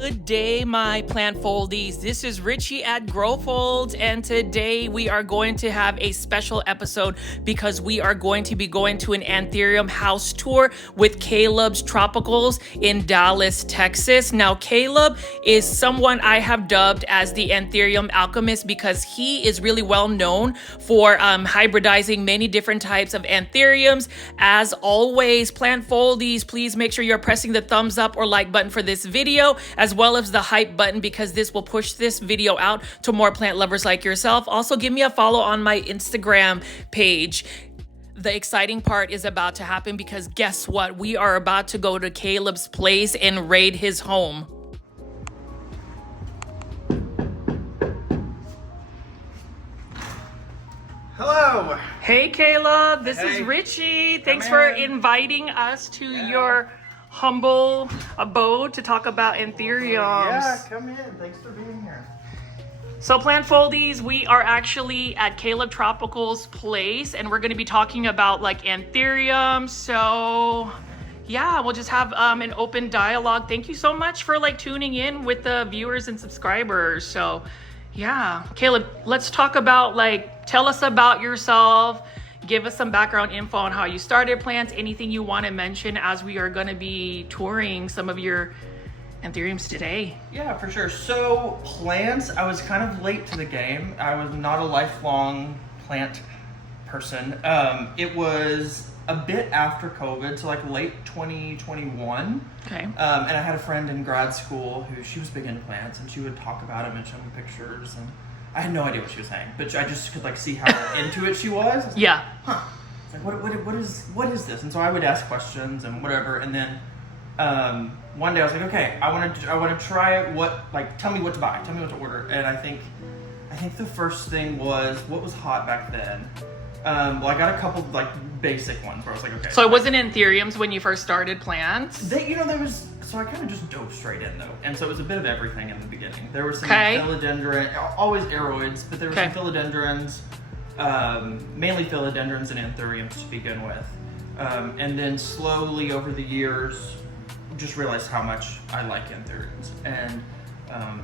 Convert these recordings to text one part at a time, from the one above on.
Good day, my plant foldies. This is Richie at Growfold, and today we are going to have a special episode because we are going to be going to an Anthurium house tour with Caleb's Tropicals in Dallas, Texas. Now, Caleb is someone I have dubbed as the Anthurium Alchemist because he is really well known for hybridizing many different types of Anthuriums. As always, plant foldies, please make sure you're pressing the thumbs up or like button for this video, as well as the hype button, because this will push this video out to more plant lovers like yourself. Also, give me a follow on my Instagram page. The exciting part is about to happen because guess what? We are about to go to Caleb's place and raid his home. Hello. Hey Caleb, this is Hey. Richie. Thanks for inviting us to your humble abode to talk about Anthuriums. Yeah, come in. Thanks for being here. So plant foldies, we are actually at Caleb Tropical's place and we're going to be talking about like Anthuriums. So yeah, we'll just have an open dialogue. Thank you so much for like tuning in with the viewers and subscribers. So yeah, Caleb, let's talk about like, tell us about yourself. Give us some background info on how you started plants, anything you want to mention as we are going to be touring some of your Anthuriums today. Yeah, for sure. So plants, I was kind of late to the game. I was not a lifelong plant person. It was a bit after COVID, so like late 2021. Okay. And I had a friend in grad school who, she was big into plants and she would talk about them and show me pictures, and I had no idea what she was saying, but I just could like see how into it she was. I was Yeah. Like, huh. It's like, what is this? And so I would ask questions and whatever. And then one day I was like, okay, I want to try it. Tell me what to buy. Tell me what to order. And I think the first thing was, what was hot back then? Well, I got a couple like basic ones where I was like, okay. So it wasn't Anthuriums when you first started plants? So I kind of just dove straight in though. And so it was a bit of everything in the beginning. There were some Okay. philodendron, always aeroids, but there were Okay. some philodendrons, mainly philodendrons and anthuriums to begin with. And then slowly over the years, just realized how much I like anthuriums. And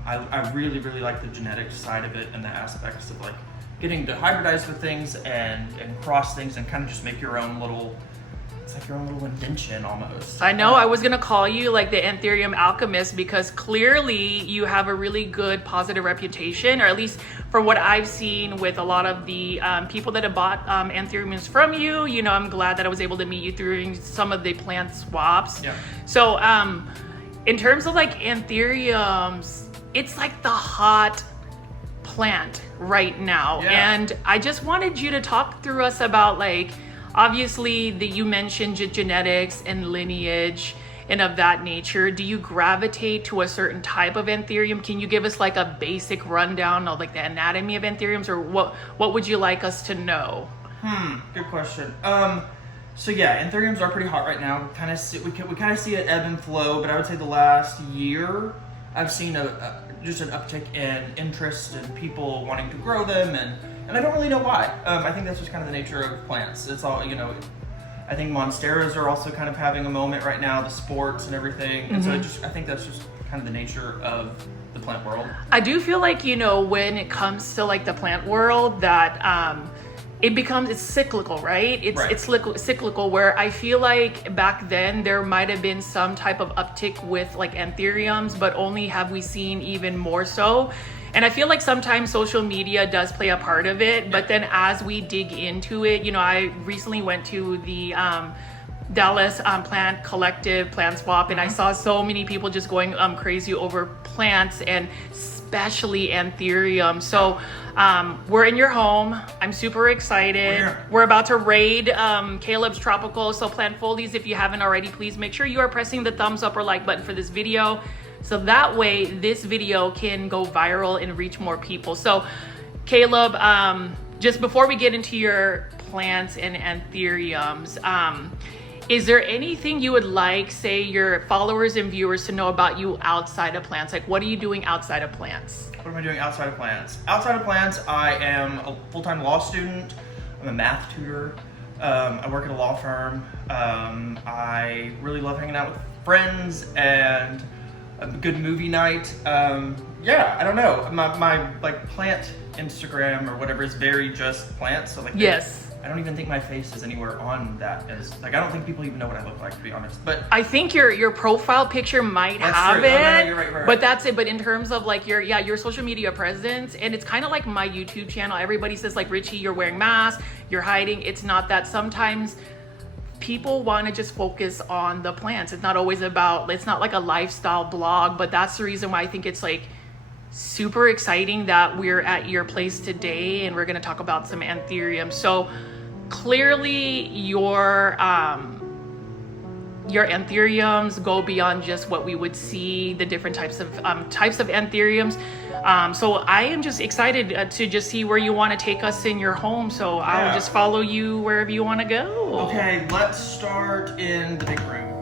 I really, really like the genetic side of it and the aspects of like getting to hybridize with things and cross things and kind of just make your own little, it's like your own little invention almost. I know, I was gonna call you like the Anthurium Alchemist because clearly you have a really good positive reputation, or at least from what I've seen with a lot of the people that have bought Anthuriums from you. You know, I'm glad that I was able to meet you through some of the plant swaps. Yeah. So in terms of like Anthuriums, it's like the hot plant right now. Yeah. And I just wanted you to talk through us about like, obviously you mentioned genetics and lineage and of that nature. Do you gravitate to a certain type of Anthurium? Can you give us like a basic rundown of like the anatomy of Anthuriums, or what would you like us to know? Good question. So yeah, Anthuriums are pretty hot right now. We kind of see it ebb and flow, but I would say the last year I've seen just an uptick in interest and people wanting to grow them, and I don't really know why. I think that's just kind of the nature of plants. It's all, I think monsteras are also kind of having a moment right now, the sports and everything. And so I think that's just kind of the nature of the plant world. I do feel like, when it comes to like the plant world, that it's cyclical, right? It's cyclical, where I feel like back then there might have been some type of uptick with like Anthuriums, but only have we seen even more so. And I feel like sometimes social media does play a part of it, but then as we dig into it, I recently went to the Dallas Plant Collective Plant Swap, and I saw so many people just going crazy over plants and especially Anthurium. So we're in your home. I'm super excited. We're about to raid Caleb's Tropical. So plant foldies, if you haven't already, please make sure you are pressing the thumbs up or like button for this video, so that way this video can go viral and reach more people. So Caleb, just before we get into your plants and Anthuriums, is there anything you would like, say, your followers and viewers to know about you outside of plants? Like, what are you doing outside of plants? What am I doing outside of plants? Outside of plants, I am a full-time law student. I'm a math tutor. I work at a law firm. I really love hanging out with friends and a good movie night. Yeah, I don't know. My like plant Instagram or whatever is very just plants. So like yes. I don't even think my face is anywhere on that. As like I don't think people even know what I look like, to be honest. But I think your profile picture might have true. it. No, you're right. But that's it. But in terms of like your social media presence, and it's kind of like my YouTube channel. Everybody says like, Richie, you're wearing masks, you're hiding. It's not that. Sometimes people want to just focus on the plants. It's not always about, it's not like a lifestyle blog, but that's the reason why I think it's like super exciting that we're at your place today and we're going to talk about some anthuriums. So clearly your anthuriums go beyond just what we would see, the different types of anthuriums. So I am just excited to just see where you want to take us in your home. So I'll just follow you wherever you want to go. Okay, let's start in the big room.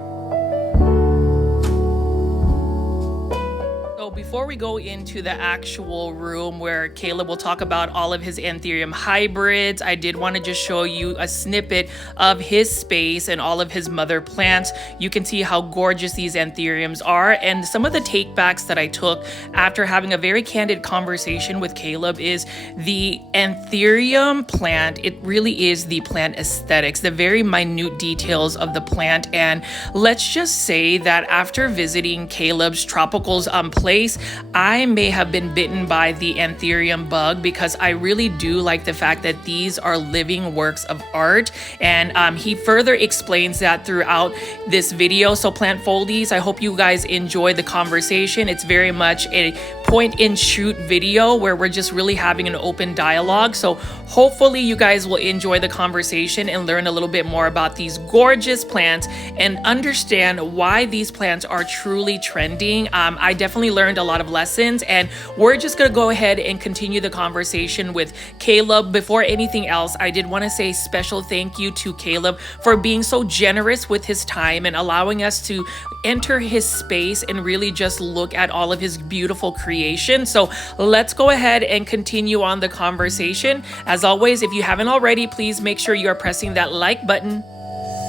So before we go into the actual room where Caleb will talk about all of his Anthurium hybrids, I did want to just show you a snippet of his space and all of his mother plants. You can see how gorgeous these Anthuriums are, and some of the takebacks that I took after having a very candid conversation with Caleb is the Anthurium plant. It really is the plant aesthetics, the very minute details of the plant. And let's just say that after visiting Caleb's tropicals place, I may have been bitten by the Anthurium bug, because I really do like the fact that these are living works of art. And he further explains that throughout this video. So plant foldies, I hope you guys enjoy the conversation. It's very much a point and shoot video where we're just really having an open dialogue. So hopefully you guys will enjoy the conversation and learn a little bit more about these gorgeous plants and understand why these plants are truly trending. I definitely learned a lot of lessons, and we're just gonna go ahead and continue the conversation with Caleb. Before anything else, I did want to say special thank you to Caleb for being so generous with his time and allowing us to enter his space and really just look at all of his beautiful creation. So let's go ahead and continue on the conversation. As always, if you haven't already, please make sure you are pressing that like button.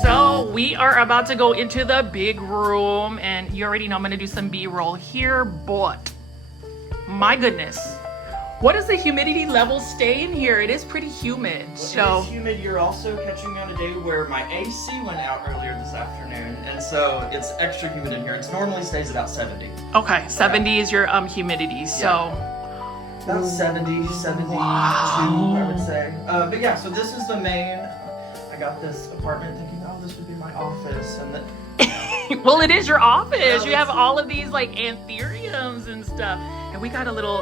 So we are about to go into the big room, and you already know I'm gonna do some B-roll here, but my goodness, what does the humidity level stay in here? It is pretty humid. Well, it is humid. You're also catching me on a day where my AC went out earlier this afternoon, and so it's extra humid in here. It normally stays about 70. Okay, 70 is your humidity, so. About 70, 72, I would say. But yeah, so this is the main. I got this apartment thinking, oh, this would be my office, and then. Well, it is your office. You have all of these like anthuriums and stuff, and we got a little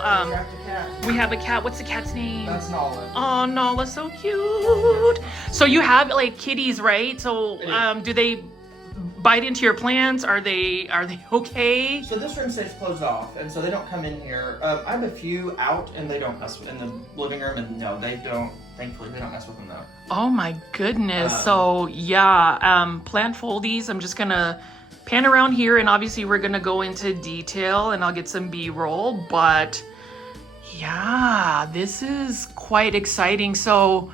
we have a cat. What's the cat's name? That's Nala. Oh, Nala's so cute. So you have like kitties, right? So do they bite into your plants? Are they okay? So this room stays closed off, and so they don't come in here. I have a few out, and they don't mess with in the living room, and no, they don't. Thankfully, they don't mess with them though. Oh my goodness. So yeah, plant foldies. I'm just gonna pan around here, and obviously we're gonna go into detail, and I'll get some B-roll. But yeah, this is quite exciting. So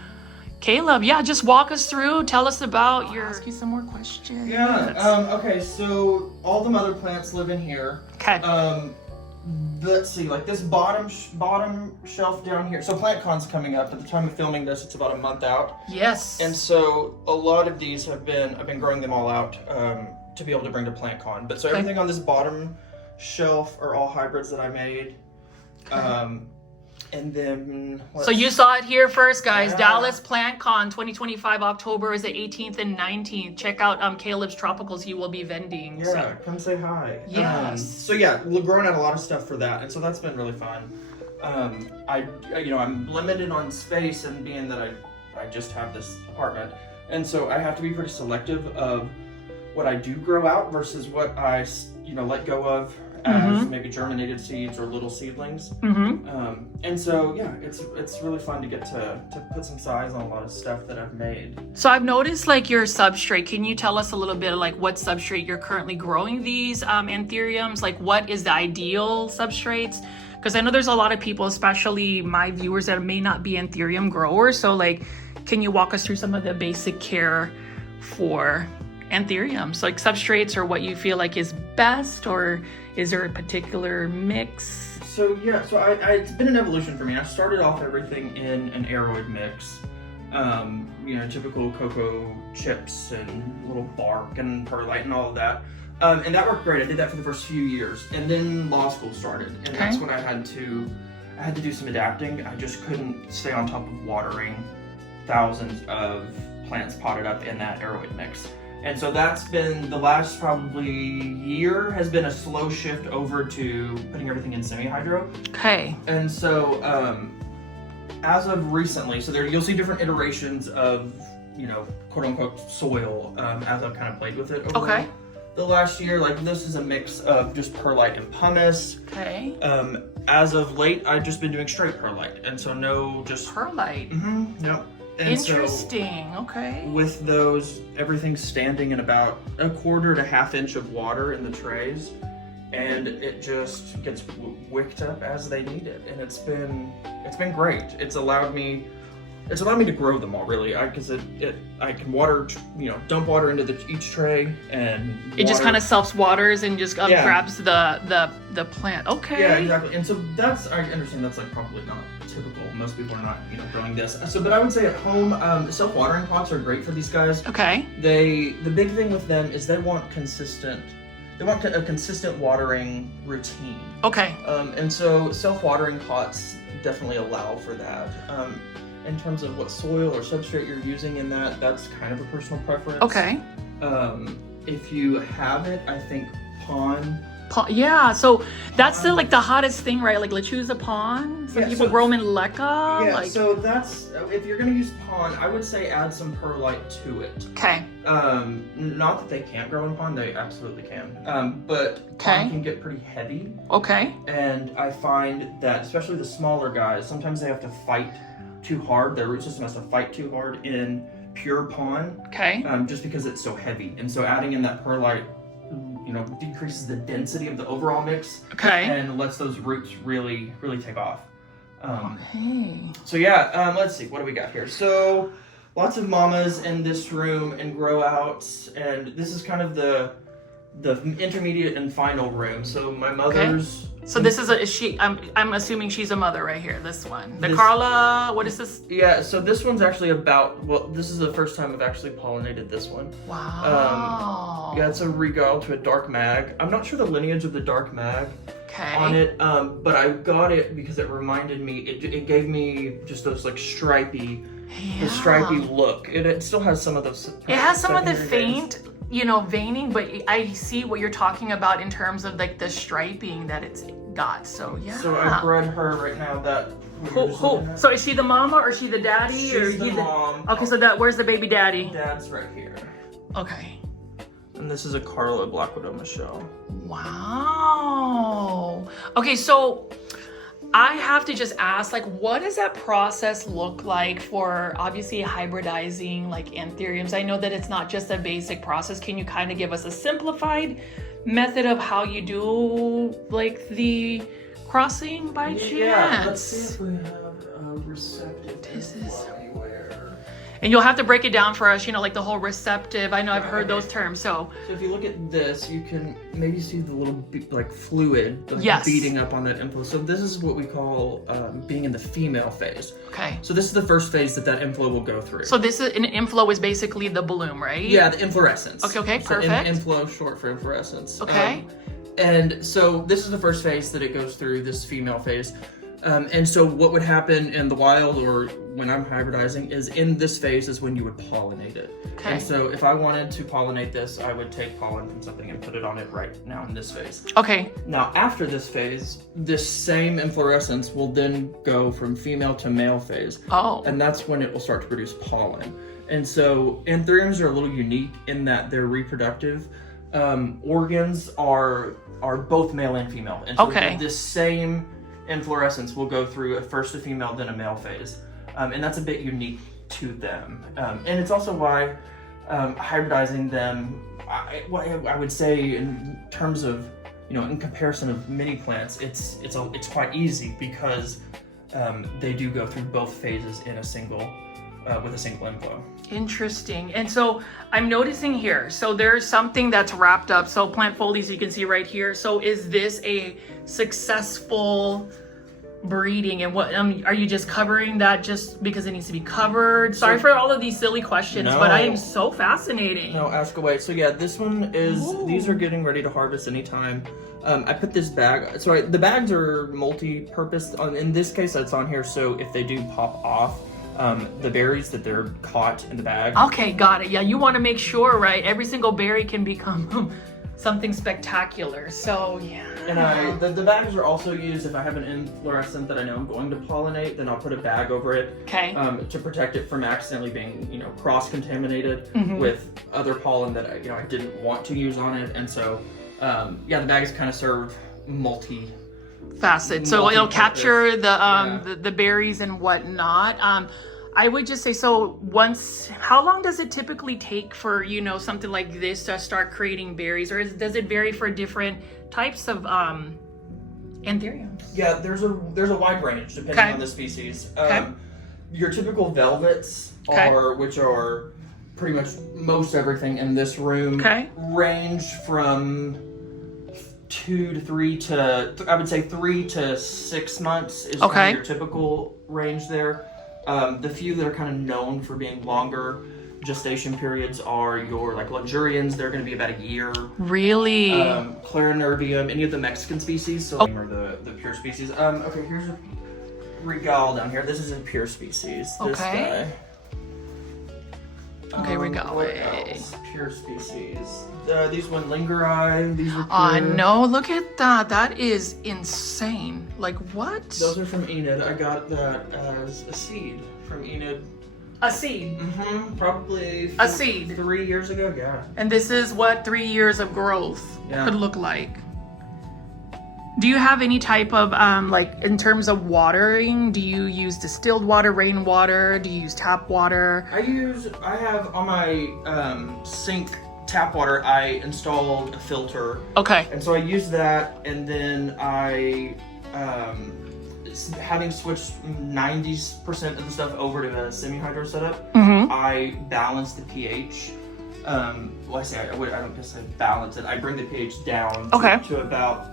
Caleb, yeah, just walk us through. Tell us about your. Ask you some more questions. Yeah. Okay. So all the mother plants live in here. Okay. Let's see, like this bottom shelf down here. So PlantCon's coming up. At the time of filming this, it's about a month out. Yes. And so a lot of these I've been growing them all out to be able to bring to PlantCon. But so everything on this bottom shelf are all hybrids that I made. Okay. And then so you saw it here first, guys. Dallas PlantCon 2025, October is the 18th and 19th. Check out Caleb's Tropicals. He will be vending. Yeah, so. Come say hi. Yes. So yeah, we're growing out a lot of stuff for that, and so that's been really fun. I'm limited on space, and being that I just have this apartment, and so I have to be pretty selective of what I do grow out versus what I let go of as maybe germinated seeds or little seedlings. And so yeah, it's really fun to get to put some size on a lot of stuff that I've made. So I've noticed like your substrate. Can you tell us a little bit of like what substrate you're currently growing these anthuriums? Like what is the ideal substrates? Because I know there's a lot of people, especially my viewers, that may not be anthurium growers. So like, can you walk us through some of the basic care for anthuriums, like substrates, or what you feel like is best, or is there a particular mix? So yeah, so it's been an evolution for me. I started off everything in an aeroid mix. Typical cocoa chips and little bark and perlite and all of that. And that worked great. I did that for the first few years. And then law school started. And that's when I had to do some adapting. I just couldn't stay on top of watering thousands of plants potted up in that aeroid mix. And so that's been the last probably year has been a slow shift over to putting everything in semi-hydro. Okay. And so as of recently, so there you'll see different iterations of, quote unquote soil as I've kind of played with it over the last year. Like this is a mix of just perlite and pumice. Okay. As of late, I've just been doing straight perlite. And so no just perlite. Mm-hmm. Yep. And interesting. So okay. With those, everything's standing in about 1/4 to 1/2 inch of water in the trays, and it just gets wicked up as they need it, and it's been great. It's allowed me to grow them all really, because I can water, dump water into each tray, and it just kind of self-waters and just grabs the plant. Okay. Yeah, exactly. And so I understand that's like probably not typical. Most people are not growing this. So, but I would say at home, self-watering pots are great for these guys. Okay. The big thing with them is they want a consistent watering routine. Okay. And so self-watering pots definitely allow for that. In terms of what soil or substrate you're using in that's kind of a personal preference. Okay. If you have it, I think pon. Yeah, so that's the hottest thing, right? Like lechuza pon. Some people grow them in leca. Yeah, so that's if you're gonna use pon, I would say add some perlite to it. Okay. Not that they can't grow in pon, they absolutely can. But pon can get pretty heavy. Okay. And I find that especially the smaller guys, sometimes they have to fight too hard. Their root system has to fight too hard in pure pon. Okay. Just because it's so heavy, and so adding in that perlite, decreases the density of the overall mix. Okay. And lets those roots really, really take off. Okay. So yeah, let's see, what do we got here? So lots of mamas in this room and growouts, and this is kind of the intermediate and final room. So my mother's. So this is she? I'm assuming she's a mother right here. This one, Carla. What is this? Yeah. So this one's actually this is the first time I've actually pollinated this one. Wow. Yeah, it's a regal to a dark mag. I'm not sure the lineage of the dark mag on it, but I got it because it reminded me. It gave me just those like stripy, the stripy look. It still has some of those. It has some of the faint. Veining, but I see what you're talking about in terms of like the striping that it's got. So yeah. So I bred her right now. So is she the mama or is she the daddy? She's the mom. Okay, so where's the baby daddy? Dad's right here. Okay. And this is a Carla Blackwoodoma shell. Wow. Okay, so I have to just ask, what does that process look like for obviously hybridizing anthuriums? I know that it's not just a basic process. Can you kind of give us a simplified method of how you do the crossing by chance? Yeah, let's see if we have a receptive anywhere. And you'll have to break it down for us, the whole receptive. I know I've heard those terms. So if you look at this, you can maybe see the little fluid beating up on that inflow. So this is what we call being in the female phase. Okay. So this is the first phase that inflow will go through. So this is an inflow is basically the bloom, right? Yeah, the inflorescence. Okay, so perfect. Inflow short for inflorescence. Okay. And so this is the first phase that it goes through, this female phase. And so what would happen in the wild or when I'm hybridizing is in this phase is when you would pollinate it. Okay. And so if I wanted to pollinate this, I would take pollen from something and put it on it right now in this phase. Okay. Now after this phase, this same inflorescence will then go from female to male phase. Oh. And that's when it will start to produce pollen. And so anthuriums are a little unique in that their reproductive organs are both male and female. And so this same inflorescence will go through first a female, then a male phase. And that's a bit unique to them. And it's also why hybridizing them, I would say in terms of, in comparison of many plants, it's quite easy because they do go through both phases in a single with a single inflow. Interesting. And so I'm noticing here, so there's something that's wrapped up. So plant foliage, you can see right here. So is this a successful breeding? And what are you just covering that just because it needs to be covered? Sorry for all of these silly questions, but I am so fascinating. No, ask away. So yeah, this one is, these are getting ready to harvest anytime. I put this bag, sorry, the bags are multi-purpose. In this case, that's on here, so if they do pop off, the berries that they're caught in the bag. Okay, got it. Yeah, you want to make sure, right? Every single berry can become something spectacular. So yeah. And the bags are also used if I have an inflorescent that I know I'm going to pollinate, then I'll put a bag over it. Okay. To protect it from accidentally being, cross-contaminated with other pollen that I didn't want to use on it. And so, yeah, the bags kind of serve facet. So it'll capture the berries and whatnot. I would just say, so how long does it typically take for, something like this to start creating berries? Or does it vary for different types of anthuriums? Yeah, there's a wide range depending on the species. Your typical velvets which are pretty much most everything in this room, range from 2 to 3 to, I would say 3 to 6 months is kind of your typical range there. The few that are kind of known for being longer gestation periods are your luxurians. They're going to be about a year. Really? Clarinervium, any of the Mexican species, so or the pure species. Okay, here's a Regal down here. This is a pure species. This guy. Okay, Regal. What else? Pure species. These one Lingeri. These are pure. No, look at that. That is insane. Like what? Those are from Enid. I got that as a seed from Enid. A seed? Mm-hmm. Probably a seed. 3 years ago, yeah. And this is what 3 years of growth could look like. Do you have any type of, in terms of watering, do you use distilled water, rainwater? Do you use tap water? I have on my sink tap water, I installed a filter. Okay. And so I use that, and then I, having switched 90% of the stuff over to a semi-hydro setup, I balance the pH. I don't guess I balance it. I bring the pH down to about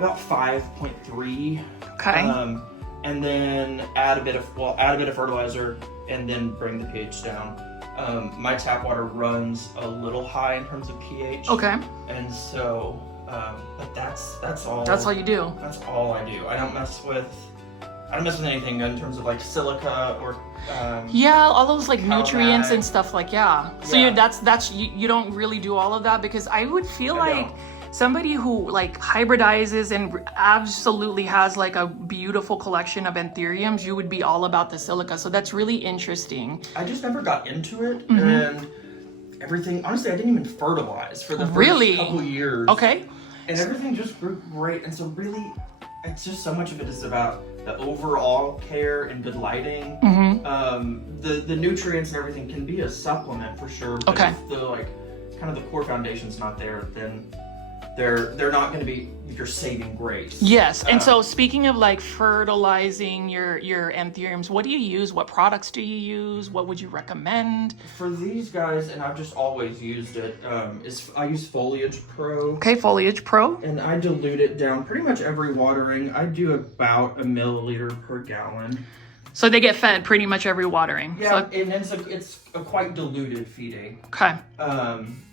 5.3. Okay. And then add a bit of fertilizer, and then bring the pH down. My tap water runs a little high in terms of pH. Okay. And so, but that's all. That's all you do. That's all I do. I don't mess with anything in terms of silica or. All those nutrients and stuff So you don't really do all of that, because I would feel somebody who hybridizes and absolutely has a beautiful collection of anthuriums, you would be all about the silica. So that's really interesting. I just never got into it, and everything, honestly, I didn't even fertilize for the first couple years. Okay. And everything just grew great. And so really, it's just so much of it is about the overall care and good lighting. The nutrients and everything can be a supplement for sure, but if the kind of the core foundation's not there, then they're not going to be your saving grace. Yes. And so speaking of fertilizing your anthuriums, what do you use? What products do you use? What would you recommend? For these guys, and I've just always used it, I use Foliage Pro. Okay, Foliage Pro. And I dilute it down pretty much every watering. I do about 1 milliliter per gallon. So they get fed pretty much every watering. Yeah, and it's a quite diluted feeding. Okay.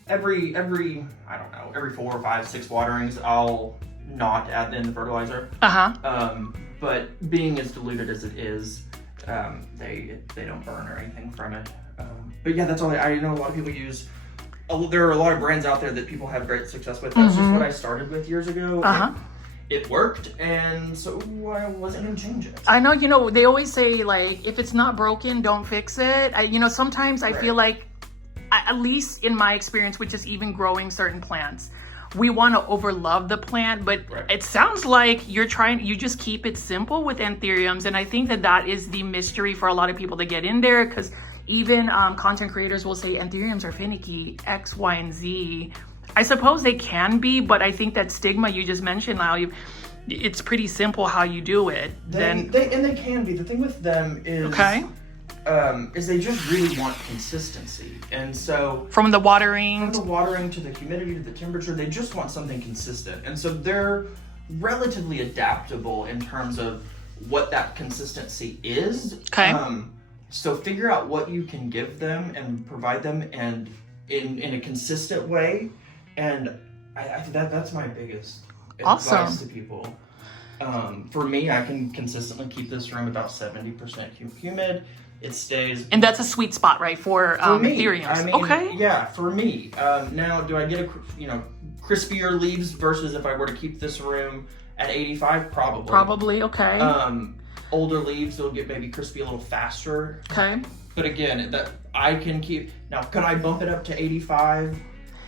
Every I don't know, every 4 or 5, 6 waterings, I'll not add in the fertilizer. But being as diluted as it is, they don't burn or anything from it. But yeah, that's all. I know a lot of people use. There are a lot of brands out there that people have great success with. That's just what I started with years ago. It worked, and so I wasn't going to change it. I know, they always say, if it's not broken, don't fix it. Sometimes I feel at least in my experience with just even growing certain plants, we want to overlove the plant, but it sounds like you just keep it simple with anthuriums. And I think that is the mystery for a lot of people to get in there, because even content creators will say anthuriums are finicky, X, Y, and Z. I suppose they can be, but I think that stigma you just mentioned, Lyle, it's pretty simple how you do it. They can be. The thing with them is is they just really want consistency. And so from the watering to the humidity to the temperature, they just want something consistent. And so they're relatively adaptable in terms of what that consistency is. Okay. So figure out what you can give them and provide them and in a consistent way. And I think that's my biggest advice to people. For me, I can consistently keep this room about 70% humid. It stays. And that's a sweet spot, right, for Anthuriums? I mean, okay. Yeah, for me. Now, do I get crispier leaves versus if I were to keep this room at 85? Probably. Probably, okay. Older leaves will get maybe crispy a little faster. Okay. But again, that I can keep. Now, could I bump it up to 85?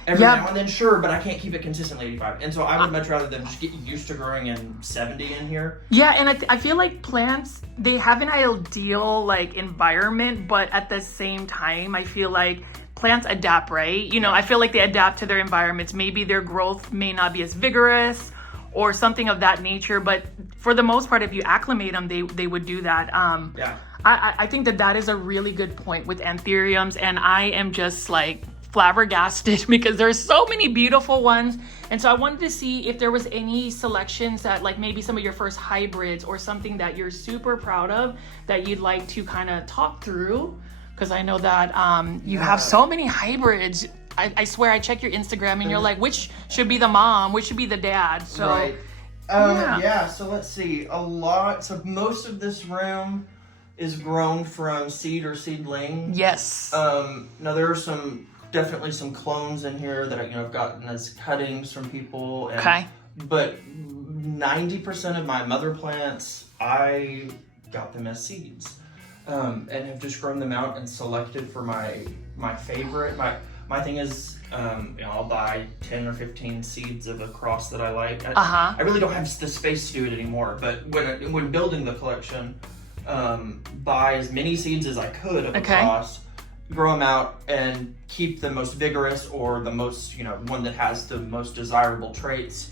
Every now and then, sure, but I can't keep it consistently 85. And so I would much rather them just get used to growing in 70 in here. Yeah, and I feel like plants, they have an ideal like environment, but at the same time, I feel like plants adapt, right? You know, I feel like they adapt to their environments. Maybe their growth may not be as vigorous or something of that nature, but for the most part, if you acclimate them, they would do that. I think that is a really good point with Anthuriums, and I am just like flabbergasted because there's so many beautiful ones. And so I wanted to see if there was any selections that like maybe some of your first hybrids or something that you're super proud of that you'd like to kind of talk through, because I know that you have so many hybrids. I swear I check your Instagram and you're like, which should be the mom, which should be the dad. So right. So let's see. So most of this room is grown from seed or seedling. Yes. Now there are definitely some clones in here that I've gotten as cuttings from people. Okay. But 90% of my mother plants, I got them as seeds, and have just grown them out and selected for my favorite. My thing is, I'll buy 10 or 15 seeds of a cross that I like. I really don't have the space to do it anymore. But when building the collection, buy as many seeds as I could of a cross, grow them out, and keep the most vigorous or the most, one that has the most desirable traits.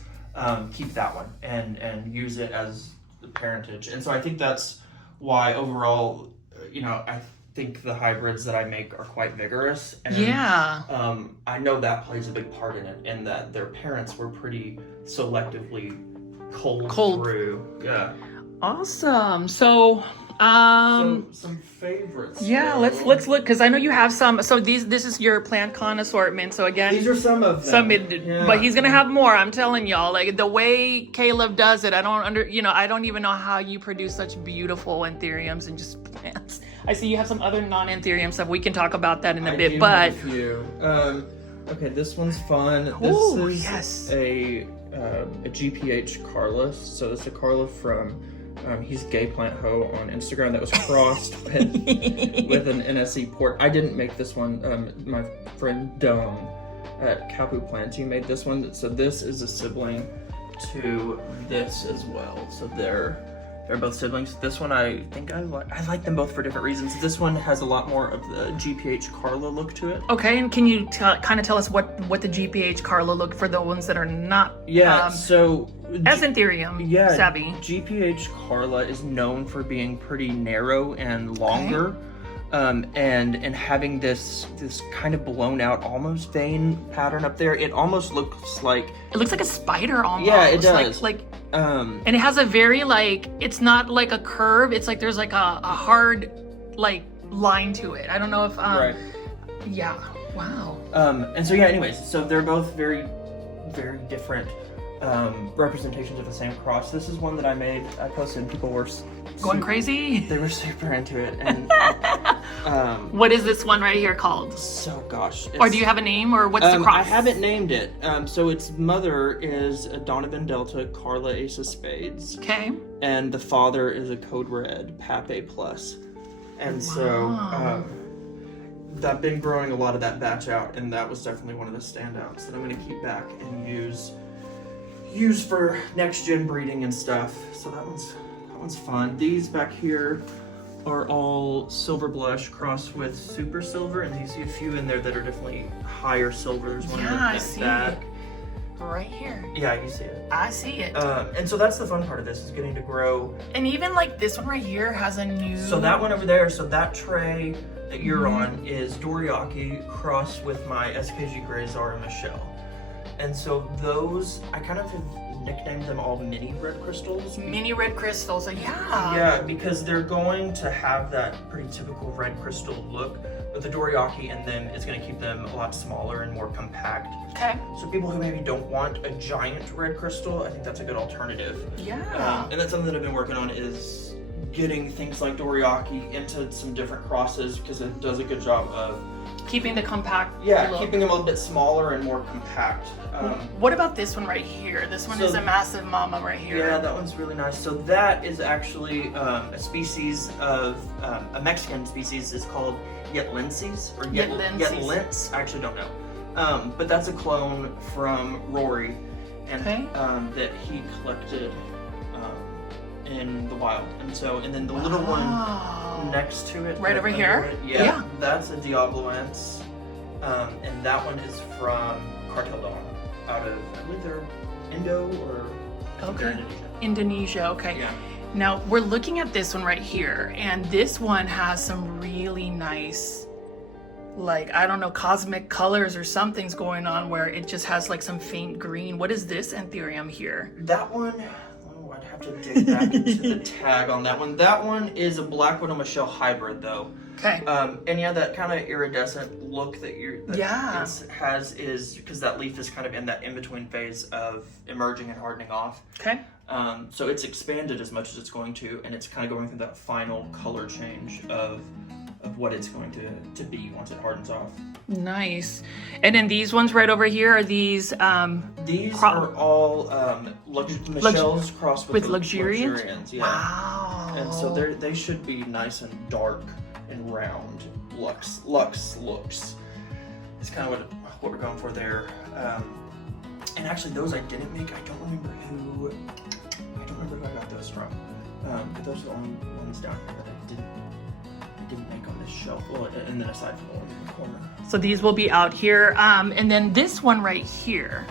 Keep that one and use it as the parentage. And so I think that's why overall, I think the hybrids that I make are quite vigorous. And, I know that plays a big part in it, and that their parents were pretty selectively culled through. Yeah. Awesome. So some favorites. Yeah, though. let's look, because I know you have some. So this is your PlantCon assortment. So again, these are some of them. But he's gonna have more. I'm telling y'all. Like the way Caleb does it, I don't even know how you produce such beautiful Anthuriums and just plants. I see you have some other non-Anthurium stuff. We can talk about that in a bit. But have a few. Okay, this one's fun. This is a GPH Carla. So this is a Carla from. He's Gay Plant Ho on Instagram that was crossed with an NSE port. I didn't make this one. My friend Dome at Capu Planting made this one. So this is a sibling to this as well. So they're both siblings. This one I think I like them both for different reasons. This one has a lot more of the GPH Carla look to it. Okay, and can you kind of tell us what the GPH Carla look for the ones that are not? So as Anthurium savvy. GPH Carla is known for being pretty narrow and longer, and having this kind of blown out, almost vein pattern up there. It almost looks like a spider almost. Yeah, it does. And it has a very it's not like a curve. It's like there's like a hard line to it. I don't know if right. Yeah. Wow. And so anyways, so they're both very, very different representations of the same cross. This is one that I made. I posted and people were going crazy. They were super into it. And what is this one right here called? So gosh. Or do you have a name, or what's the cross? I haven't named it. So its mother is a Donovan Delta Carla Ace of Spades. Okay. And the father is a Code Red Pape Plus. And so I've been growing a lot of that batch out, and that was definitely one of the standouts that I'm going to keep back and use for next gen breeding and stuff. So that one's fun. These back here are all silver blush crossed with super silver, and you see a few in there that are definitely higher silvers. I see. Right here. Yeah, you see it. I see it. And so that's the fun part of this, is getting to grow. And even like this one right here has a new... So that one over there, so that tray that you're on is Doriaki crossed with my SKG Gray Zara Michelle. And so those, I kind of have nicknamed them all mini red crystals. Mini red crystals, yeah. Yeah, because they're going to have that pretty typical red crystal look with the Doriaki, and then it's going to keep them a lot smaller and more compact. Okay. So people who maybe don't want a giant red crystal, I think that's a good alternative. Yeah. And that's something that I've been working on, is getting things like Doriaki into some different crosses, because it does a good job of keeping the compact look. Keeping them a little bit smaller and more compact. What about this one right here? This one is a massive mama right here. Yeah, that one's really nice. So that is actually a species of, a Mexican species is called Yetlenses, or Yetlens. I actually don't know. But that's a clone from Rory, and that he collected in the wild. And then the little one next to it, right over here, that's a Diabloense, and that one is from Cartel Dawn, out of, I believe they're Indo or Indonesia. Okay. Yeah. Now we're looking at this one right here, and this one has some really nice, like, I don't know, cosmic colors or something's going on, where it just has like some faint green. What is this Anthurium here? That one, I'd have to dig back into the tag on that one. That one is a Black Widow Michelle hybrid, though. Okay. And yeah, that kind of iridescent look that it has is because that leaf is kind of in that in-between phase of emerging and hardening off. Okay. So it's expanded as much as it's going to, and it's kind of going through that final color change of what it's going to be once it hardens off. Nice. And then these ones right over here are these are all Michelle's crossed with Luxurians. Yeah. Wow. And so they should be nice and dark and round. Lux looks. It's kind of what we're going for there. And actually, those I didn't make. I don't remember who I got those from. But those are the only ones down here that I didn't make on this shelf. Well, and then aside from the one in the corner. So these will be out here. And then this one right here.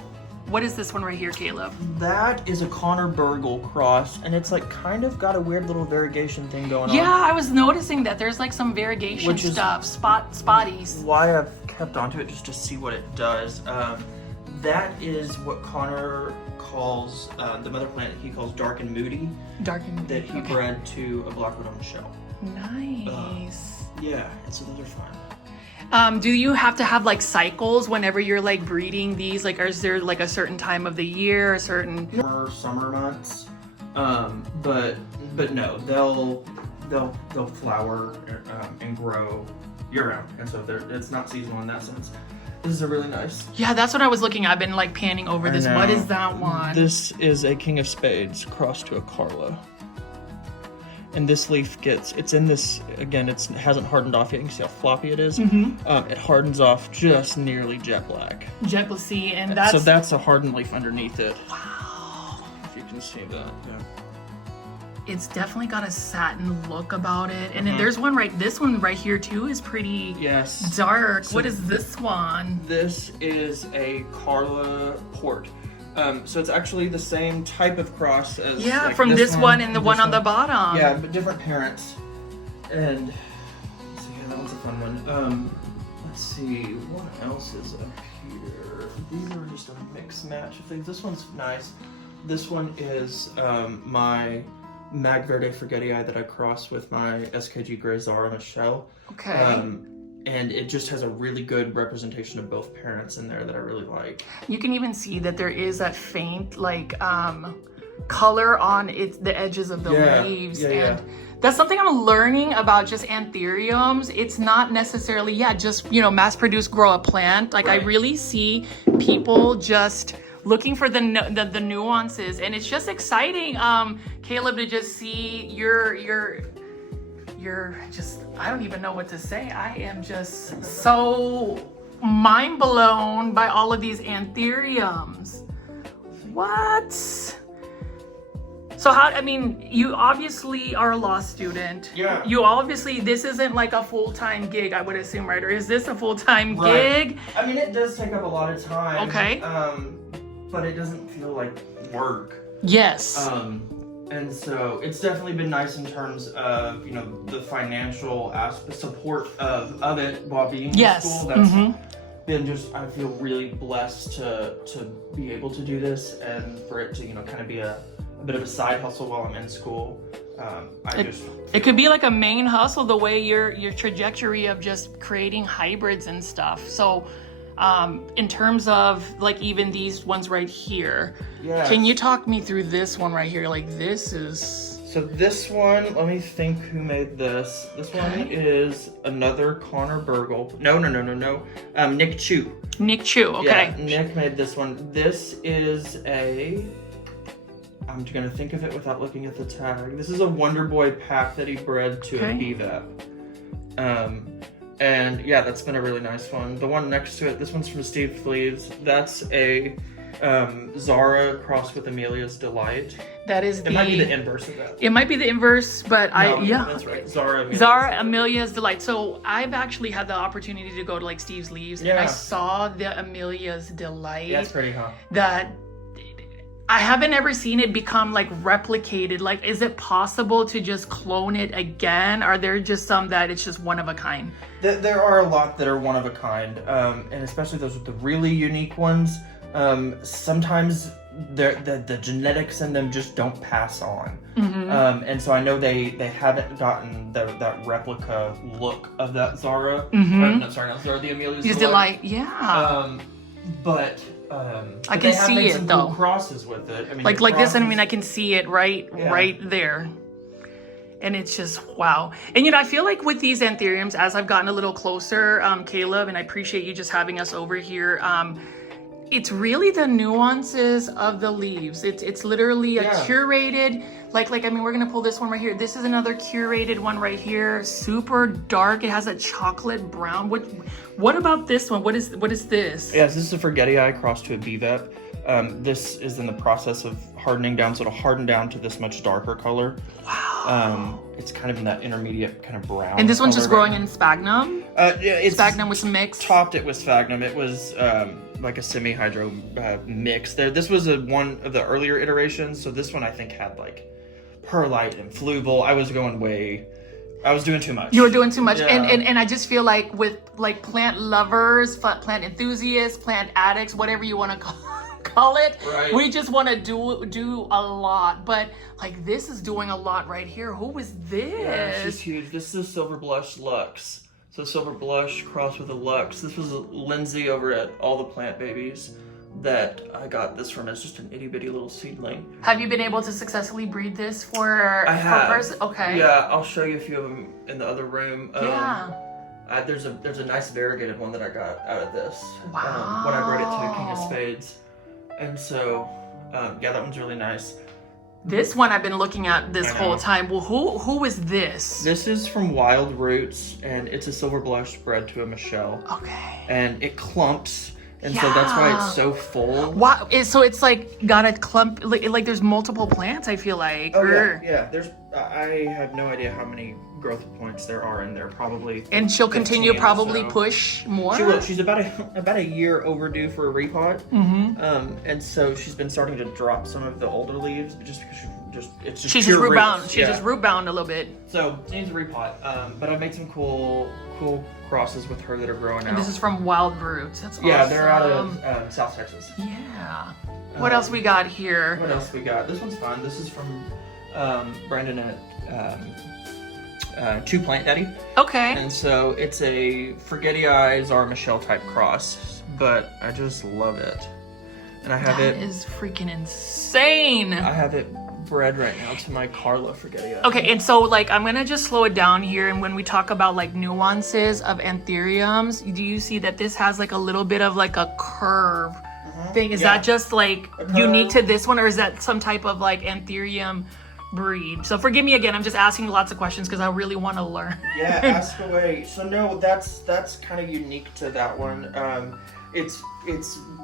What is this one right here, Caleb? That is a Connor Burgle cross, and it's like kind of got a weird little variegation thing going on. Yeah, I was noticing that there's like some variegation stuff, spotties. Why I've kept onto it, just to see what it does. That is what Connor calls the mother plant. He calls Dark and Moody. That he bred to a Black Widow Michelle. Nice. Yeah, and so those are fun. Do you have to have like cycles whenever you're like breeding these? Like, is there like a certain time of the year, a certain summer months? But no, they'll flower and grow year round, and so it's not seasonal in that sense. This is a really nice. Yeah, that's what I was looking at. I've been like panning over this. What is that one? This is a King of Spades crossed to a Carla. And this leaf it's in this, again, it hasn't hardened off yet. You can see how floppy it is. It hardens off just nearly jet black. Jet black, and so that's a hardened leaf underneath it. Wow. If you can see that, yeah. It's definitely got a satin look about it. And then there's one this one right here too is pretty dark. So what is this one? This is a Carla Port. So it's actually the same type of cross as from this one and the one on the bottom. Yeah, but different parents. And so yeah, that one's a fun one. Let's see, what else is up here? These are just a mix match of things. This one's nice. This one is my Mag Verde Forgetii that I crossed with my SKG Gray Zara Michelle. Okay. And it just has a really good representation of both parents in there that I really like. You can even see that there is that faint like color on the edges of the leaves. And that's something I'm learning about just anthuriums. It's not necessarily, just, mass produced grow a plant. Like I really see people just looking for the nuances, and it's just exciting, Caleb, to just see you're just, I don't even know what to say. I am just so mind blown by all of these anthuriums. What? So you obviously are a law student. Yeah. You obviously, this isn't like a full-time gig, I would assume, right? Or is this a full-time gig? I mean, it does take up a lot of time. Okay. but it doesn't feel like work. Yes. And so it's definitely been nice in terms of, you know, the financial support of it while being in school. That's been just, I feel really blessed to be able to do this and for it to, you know, kind of be a bit of a side hustle while I'm in school. It could be like a main hustle the way your trajectory of just creating hybrids and stuff. So in terms of like even these ones right here, can you talk me through this one right here? Like this is... So this one, let me think who made this. This one is another Connor Burgle. No. Nick Chu. Nick Chu, okay. Yeah, Nick made this one. This is I'm gonna think of it without looking at the tag. This is a Wonder Boy pack that he bred to a BVEP. And yeah, that's been a really nice one. The one next to it, this one's from Steve Fleves. That's a Zara crossed with Amelia's Delight. That is It might be the inverse of that. It might be the inverse, but that's right. Zara Amelia's Delight. So I've actually had the opportunity to go to like Steve's Leaves, and I saw the Amelia's Delight. Yeah, it's pretty hot. That I haven't ever seen it become like replicated. Like, is it possible to just clone it again? Are there just some that it's just one of a kind? There are a lot that are one of a kind, and especially those with the really unique ones. Sometimes the genetics in them just don't pass on. And so I know they haven't gotten that replica look of that Zara. No, sorry, not Zara, the Amelia's Delight. But I can see it though. Cool crosses with it. I mean, like this. I mean, I can see it right there. And it's just, wow. And, you know, I feel like with these Anthuriums, as I've gotten a little closer, Caleb, and I appreciate you just having us over here, it's really the nuances of the leaves. It's literally a curated, like I mean, we're gonna pull this one right here. This is another curated one right here, super dark. It has a chocolate brown. What about this one? What is this? Yes, this is a Forgetii crossed to a BVEP. This is in the process of hardening down, so it'll harden down to this much darker color. Wow. It's kind of in that intermediate kind of brown. And this one's just growing in sphagnum? It's sphagnum with some mix? Topped it with sphagnum. It was like a semi-hydro mix. This was one of the earlier iterations, so this one I think had like perlite and fluval. I was doing too much. You were doing too much. Yeah. And I just feel like with like plant lovers, plant enthusiasts, plant addicts, whatever you want to call it, we just want to do a lot. But like this is doing a lot right here. Who is this? Yeah, she's huge. This is Silver Blush Lux. So Silver Blush crossed with a Lux. This was Lindsay over at All the Plant Babies that I got this from as just an itty bitty little seedling. Have you been able to successfully breed this for Okay. Yeah, I'll show you a few of them in the other room. There's a nice variegated one that I got out of this. Wow. When I bred it to King of Spades. And so, that one's really nice. This one I've been looking at this whole time. Well, who is this? This is from Wild Roots, and it's a Silver Blush bred to a Michelle. Okay. And it clumps, and so that's why it's so full. Wow. So it's like got a clump, like there's multiple plants, I feel like. Oh, yeah. I have no idea how many growth points there are in there, probably. And she'll continue probably push more? She will. She's about a year overdue for a repot. And so she's been starting to drop some of the older leaves just because she's just root bound. She's just root bound a little bit. So she needs a repot. But I've made some cool crosses with her that are growing out. And this is from Wild Roots. That's awesome. Yeah, they're out of South Texas. Yeah. What else we got here? What else we got? This one's fun. This is from Brandon at Two Plant Daddy. Okay. And so it's a Forgetii Zara Michelle type cross, but I just love it. And I have That is freaking insane. I have it bred right now to my Carla Forgetii. Okay, and so like I'm gonna just slow it down here, and when we talk about like nuances of Anthuriums, do you see that this has like a little bit of like a curve thing? Is that just like unique to this one, or is that some type of like Anthurium breed? So forgive me again, I'm just asking lots of questions because I really want to learn. Yeah, ask away. So no, that's kind of unique to that one. It's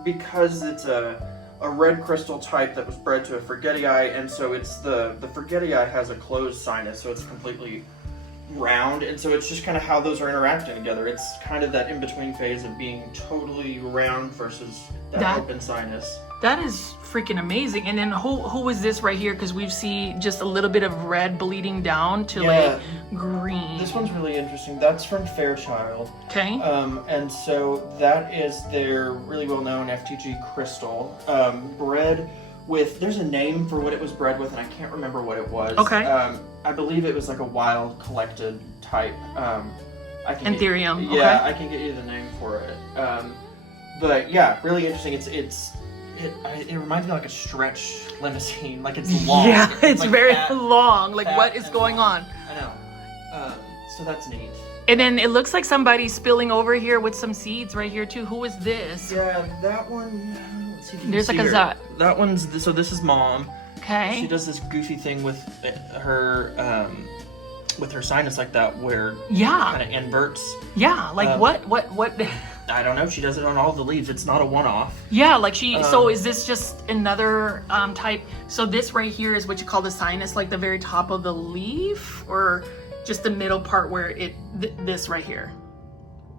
because it's a red crystal type that was bred to a Forgetii, and so it's the Forgetii has a closed sinus, so it's completely round, and so it's just kind of how those are interacting together. It's kind of that in-between phase of being totally round versus that open sinus. That is freaking amazing. And then who is this right here? Because we see just a little bit of red bleeding down to like green. This one's really interesting. That's from Fairchild. Okay. And so that is their really well-known FTG crystal, bred with, there's a name for what it was bred with, and I can't remember what it was. Okay. I believe it was like a wild collected type. Anthurium. Yeah, I can get you the name for it. But yeah, really interesting. It reminds me of like a stretch limousine, like it's long. Yeah, it's like very fat, long. Like, fat what is going on? I know. So that's neat. And then it looks like somebody's spilling over here with some seeds right here too. Who is this? Yeah, that one. Let's see if you There's can like see a her. zot. That one's, so this is Mom. Okay. She does this goofy thing with her sinus like that, where kind of inverts. Yeah, like what? I don't know. She does it on all the leaves. It's not a one-off. Yeah, like so is this just another type? So this right here is what you call the sinus, like the very top of the leaf, or just the middle part where this right here?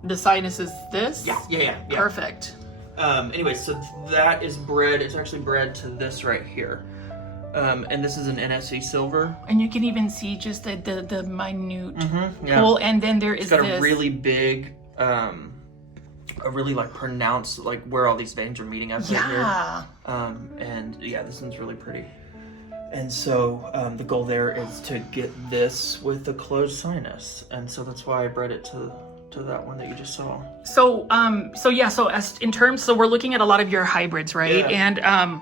The sinus is this? Yeah. Perfect. Anyway, so that is bred. It's actually bred to this right here. And this is an NSC silver. And you can even see just the minute hole. And then there is it's got a really big, a really like pronounced, like where all these veins are meeting up right here. And yeah, this one's really pretty. And so the goal there is to get this with the closed sinus. And so that's why I bred it to that one that you just saw. So as in terms, so we're looking at a lot of your hybrids, right? Yeah. And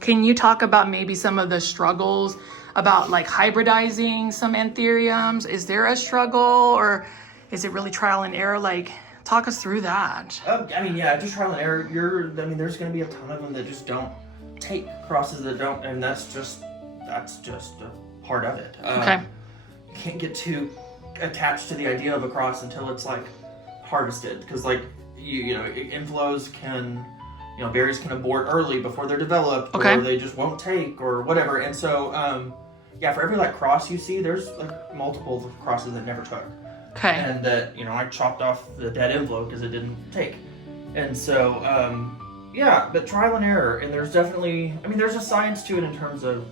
can you talk about maybe some of the struggles about like hybridizing some anthuriums? Is there a struggle, or is it really trial and error? Like, talk us through that. I mean, yeah, just trial and error. There's going to be a ton of them that just don't take crosses that don't, and that's just a part of it. Okay. You can't get too attached to the idea of a cross until it's like harvested, because like you know inflows can, berries can abort early before they're developed, or they just won't take or whatever. And so for every like cross you see, there's like multiple crosses that never took. Okay. And that I chopped off the dead inflow because it didn't take. And so but trial and error. And there's definitely, there's a science to it in terms of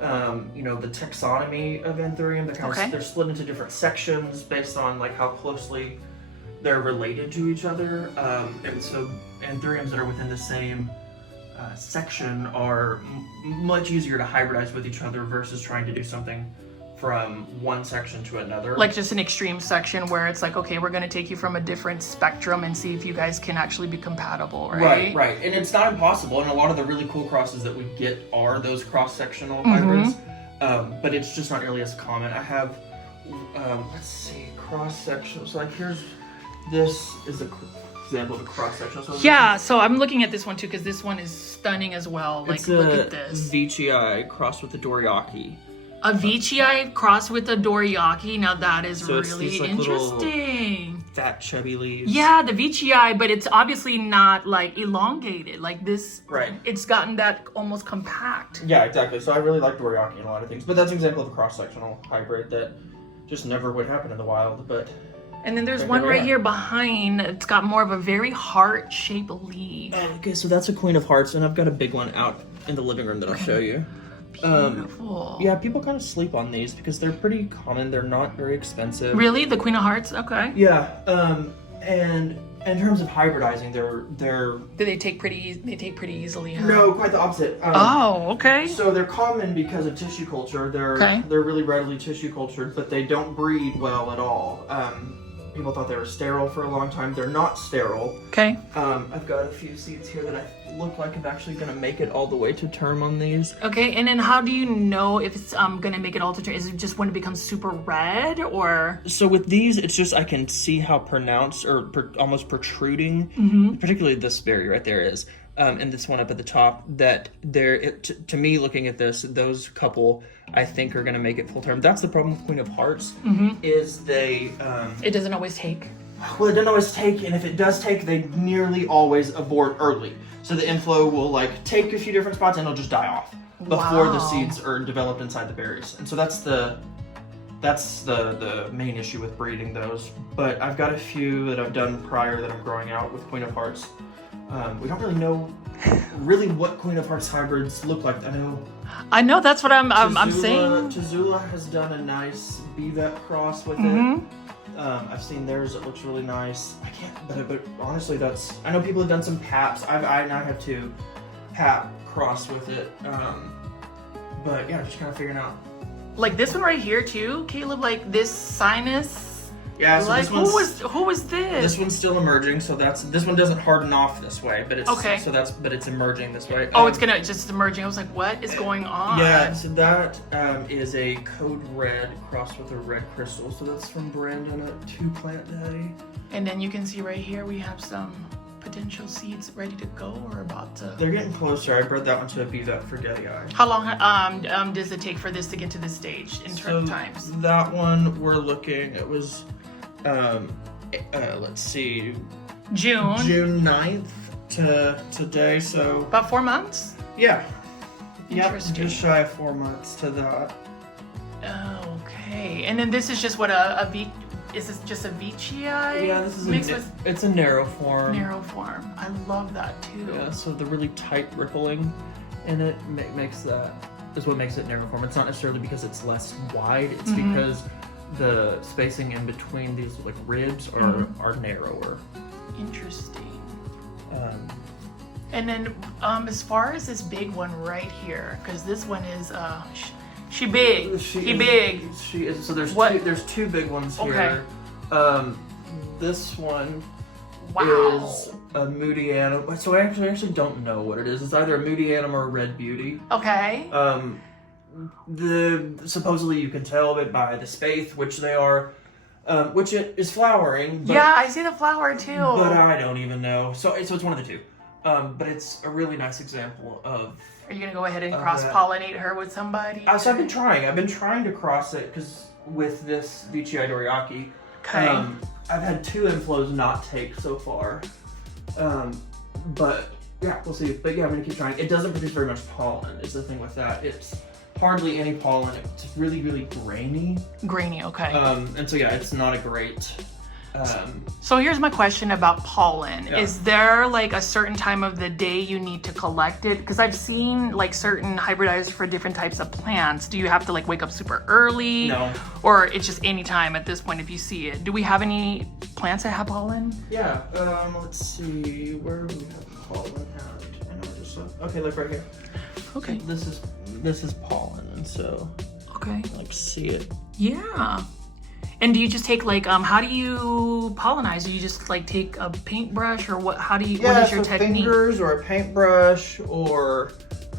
the taxonomy of Anthurium. They're split into different sections based on like how closely they're related to each other. And so Anthuriums that are within the same section are much easier to hybridize with each other versus trying to do something from one section to another. Like just an extreme section where it's like, okay, we're going to take you from a different spectrum and see if you guys can actually be compatible, right? Right. And it's not impossible, and a lot of the really cool crosses that we get are those cross-sectional hybrids, but it's just not nearly as common. I have, cross-sectional. So like this is an example of a cross-sectional. So I'm looking at this one too, because this one is stunning as well. Like, look at this. Veitchii crossed with the Doriaki. A Veitchii crossed with a Doriaki. Now that is really like interesting. Fat, chubby leaves. Yeah, the Veitchii, but it's obviously not like elongated like this. Right. It's gotten that almost compact. Yeah, exactly. So I really like Doriaki in a lot of things, but that's an example of a cross-sectional hybrid that just never would happen in the wild. But and then there's one right here behind. It's got more of a very heart-shaped leaf. Okay, so that's a Queen of Hearts, and I've got a big one out in the living room that I'll show you. Beautiful. Yeah, people kind of sleep on these because they're pretty common. They're not very expensive. Really? The Queen of Hearts? Okay. Yeah. And in terms of hybridizing, they're Do they take pretty easily? Huh? No, quite the opposite. Okay. So they're common because of tissue culture. They're really readily tissue cultured, but they don't breed well at all. People thought they were sterile for a long time. They're not sterile. Okay. I've got a few seeds here that I look like I'm actually going to make it all the way to term on these. Okay, and then how do you know if it's going to make it all to term? Is it just when it becomes super red, or? So with these, it's just I can see how pronounced or almost protruding, particularly this berry right there is, and this one up at the top, that to me, looking at this, those couple I think are going to make it full term. That's the problem with Queen of Hearts, is they... it doesn't always take. Well, it doesn't always take, and if it does take, they nearly always abort early. So the inflow will like take a few different spots and it'll just die off before the seeds are developed inside the berries. And so that's that's the main issue with breeding those. But I've got a few that I've done prior that I'm growing out with Queen of Hearts. We don't really know what Queen of Hearts hybrids look like. I know that's what I'm saying. Tazula has done a nice BVET cross with it. I've seen theirs. It looks really nice. I can't, but honestly, I know people have done some PAPs. I now have 2 PAP cross with it. But yeah, just kind of figuring out. Like this one right here too, Caleb. Like this sinus. Yeah, so like this who was this? This one's still emerging, so this one doesn't harden off this way, but it's okay. But it's emerging this way. Oh, it's just emerging. I was like, what is going on? Yeah, so that is a Code Red crossed with a red crystal. So that's from Brandon at 2 Plant Daddy. And then you can see right here we have some potential seeds ready to go or about to. They're getting closer. I bred that one to a BVET for Getty Eye. How long does it take for this to get to this stage in terms of times? That one we're looking. It was. Let's see, June 9th to today, so about 4 months. Yeah, interesting. Just shy of 4 months to that. Okay, and then this is just what is this just a Vici? Yeah, this is mixed with it's a narrow form. Narrow form. I love that too. Yeah, so the really tight rippling in it makes that is what makes it narrow form. It's not necessarily because it's less wide. It's because the spacing in between these like ribs are narrower. Interesting. And then as far as this big one right here, because this one is she big. He big. She is. So there's there's 2 big ones here. Okay. This one wow. is a Moody Animal. So I actually don't know what it is. It's either a Moody Animal or a Red Beauty. Okay. Supposedly you can tell it by the spathe, which they are, which it is flowering. But, yeah, I see the flower too. But I don't even know. So it's one of the 2. But it's a really nice example of. Are you gonna go ahead and cross-pollinate her with somebody? So I've been trying to cross it because with this Vici Doriaki, okay. I've had 2 inflows not take so far. But yeah, we'll see. But yeah, I'm gonna keep trying. It doesn't produce very much pollen. Is the thing with that. It's hardly any pollen. It's really, really grainy. Grainy, okay. And so yeah, it's not a great. So here's my question about pollen. Yeah. Is there like a certain time of the day you need to collect it? Because I've seen like certain hybridizers for different types of plants. Do you have to like wake up super early? No. Or it's just any time at this point if you see it? Do we have any plants that have pollen? Yeah. Let's see. Where do we have pollen at? I know I just okay, look right here. Okay. This is pollen, and so okay. Like see it. Yeah. And do you just take like how do you pollinize? Do you just like take a paintbrush or what? How do you? What is your technique? Fingers or a paintbrush or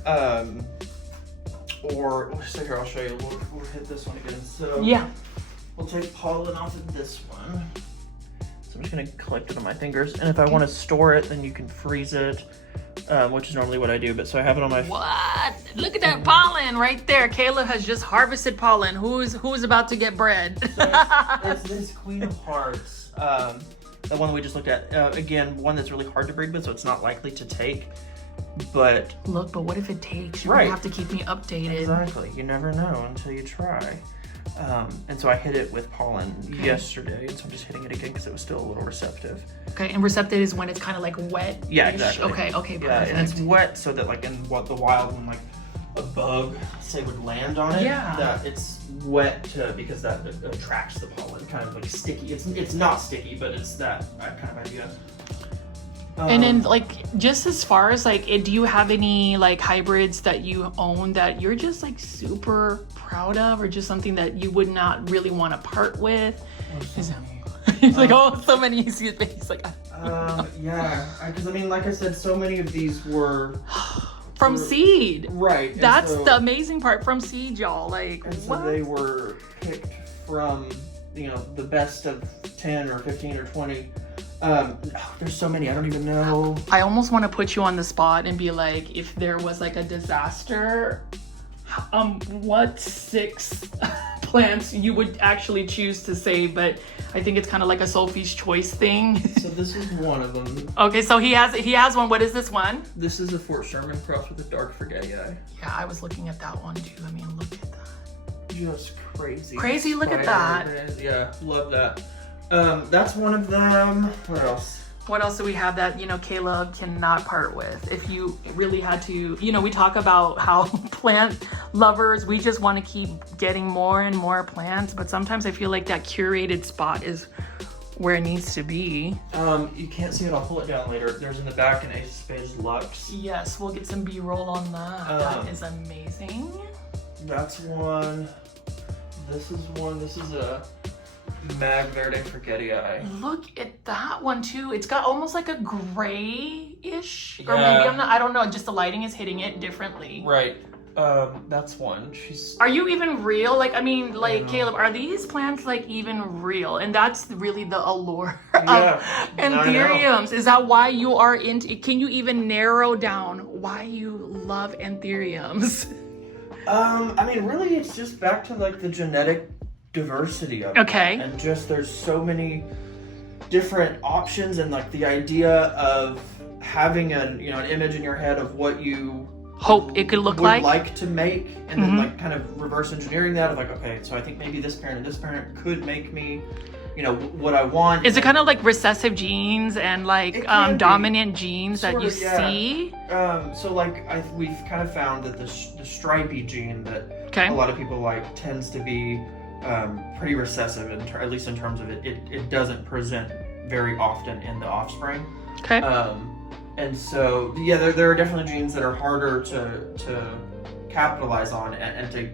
so here I'll show you. We'll hit this one again. So yeah, we'll take pollen off of this one. So I'm just gonna collect it on my fingers, and if I want to store it, then you can freeze it. Which is normally what I do, but so I have it on my. What? Look at that pollen right there. Caleb has just harvested pollen. Who's about to get bread? So it's this Queen of Hearts, the one we just looked at. Again, one that's really hard to breed with, so it's not likely to take. But look, but what if it takes? You're gonna have to keep me updated. Exactly. You never know until you try. And so I hit it with pollen yesterday, and so I'm just hitting it again because it was still a little receptive. Okay, and receptive is when it's kind of like wet. Yeah, exactly. Okay, perfect. Yeah, and it's wet so that like in the wild when like a bug say would land on it, that it's wet because that attracts the pollen, kind of like sticky. It's not sticky, but it's that kind of idea. And then like just as far as like do you have any like hybrids that you own that you're just like super proud of, or just something that you would not really want to part with? It's like so many. You see his face like yeah, because I mean, like I said, so many of these were from seed, right? That's the amazing part, from seed, y'all. Like so they were picked from the best of 10 or 15 or 20. There's so many, I don't even know. I almost want to put you on the spot and be like, if there was like a disaster, what 6 plants you would actually choose to save? But I think it's kind of like a Sophie's Choice thing. So this is one of them. Okay, so he has one. What is this one? This is a Fort Sherman cross with a dark Forget-Eye. Yeah, I was looking at that one too. I mean, look at that. Just crazy. Crazy, look at that. Yeah, love that. That's one of them. What else? What else do we have that, Caleb cannot part with? If you really had to, we talk about how plant lovers, we just want to keep getting more and more plants, but sometimes I feel like that curated spot is where it needs to be. You can't see it, I'll pull it down later. There's in the back an Ace of Spades Lux. Yes, we'll get some B-roll on that. That is amazing. That's one. This is one. This is a Mag Verde Forgetii. Look at that one too. It's got almost like a grayish, or Yeah. maybe I don't know. Just the lighting is hitting it differently. Right. That's one. Are you even real? Caleb, are these plants even real? And that's really the allure of Anthuriums. Is that why you are into? Can you even narrow down why you love Anthuriums? Really, it's just back to the genetic diversity of it. Okay. And just there's so many different options, and the idea of having an image in your head of what you hope it could look like to make, and then kind of reverse engineering that of okay, so I think maybe this parent and this parent could make me what I want. Is it kind of like recessive genes and dominant genes that you see? We've kind of found that the stripy gene that a lot of people like tends to be pretty recessive, at least in terms of it doesn't present very often in the offspring. Okay. And so, there are definitely genes that are harder to capitalize on and to,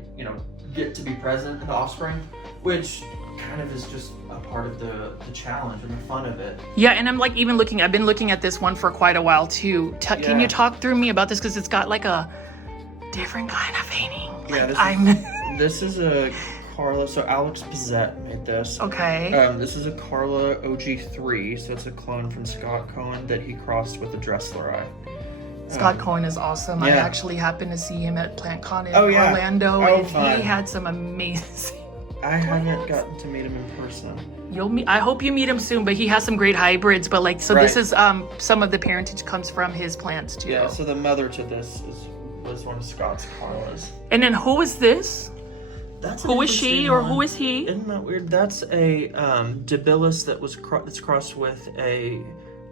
get to be present in the offspring, which kind of is just a part of the challenge and the fun of it. Yeah, and I'm I've been looking at this one for quite a while too. Can you talk through me about this? Because it's got a different kind of veining. Yeah, this is a Carla, so Alex Pizzette made this. Okay. This is a Carla OG3, so it's a clone from Scott Cohen that he crossed with the Dressleri. Scott Cohen is awesome. I actually happened to see him at PlantCon in yeah. Orlando, and fun. he had some amazing I haven't gotten to meet him in person. I hope you meet him soon, but he has some great hybrids. But this is some of the parentage comes from his plants too. Yeah, so the mother to this was one of Scott's Carlas. And then who is this? Who is she or who is he? Isn't that weird? That's a debilis that's crossed with a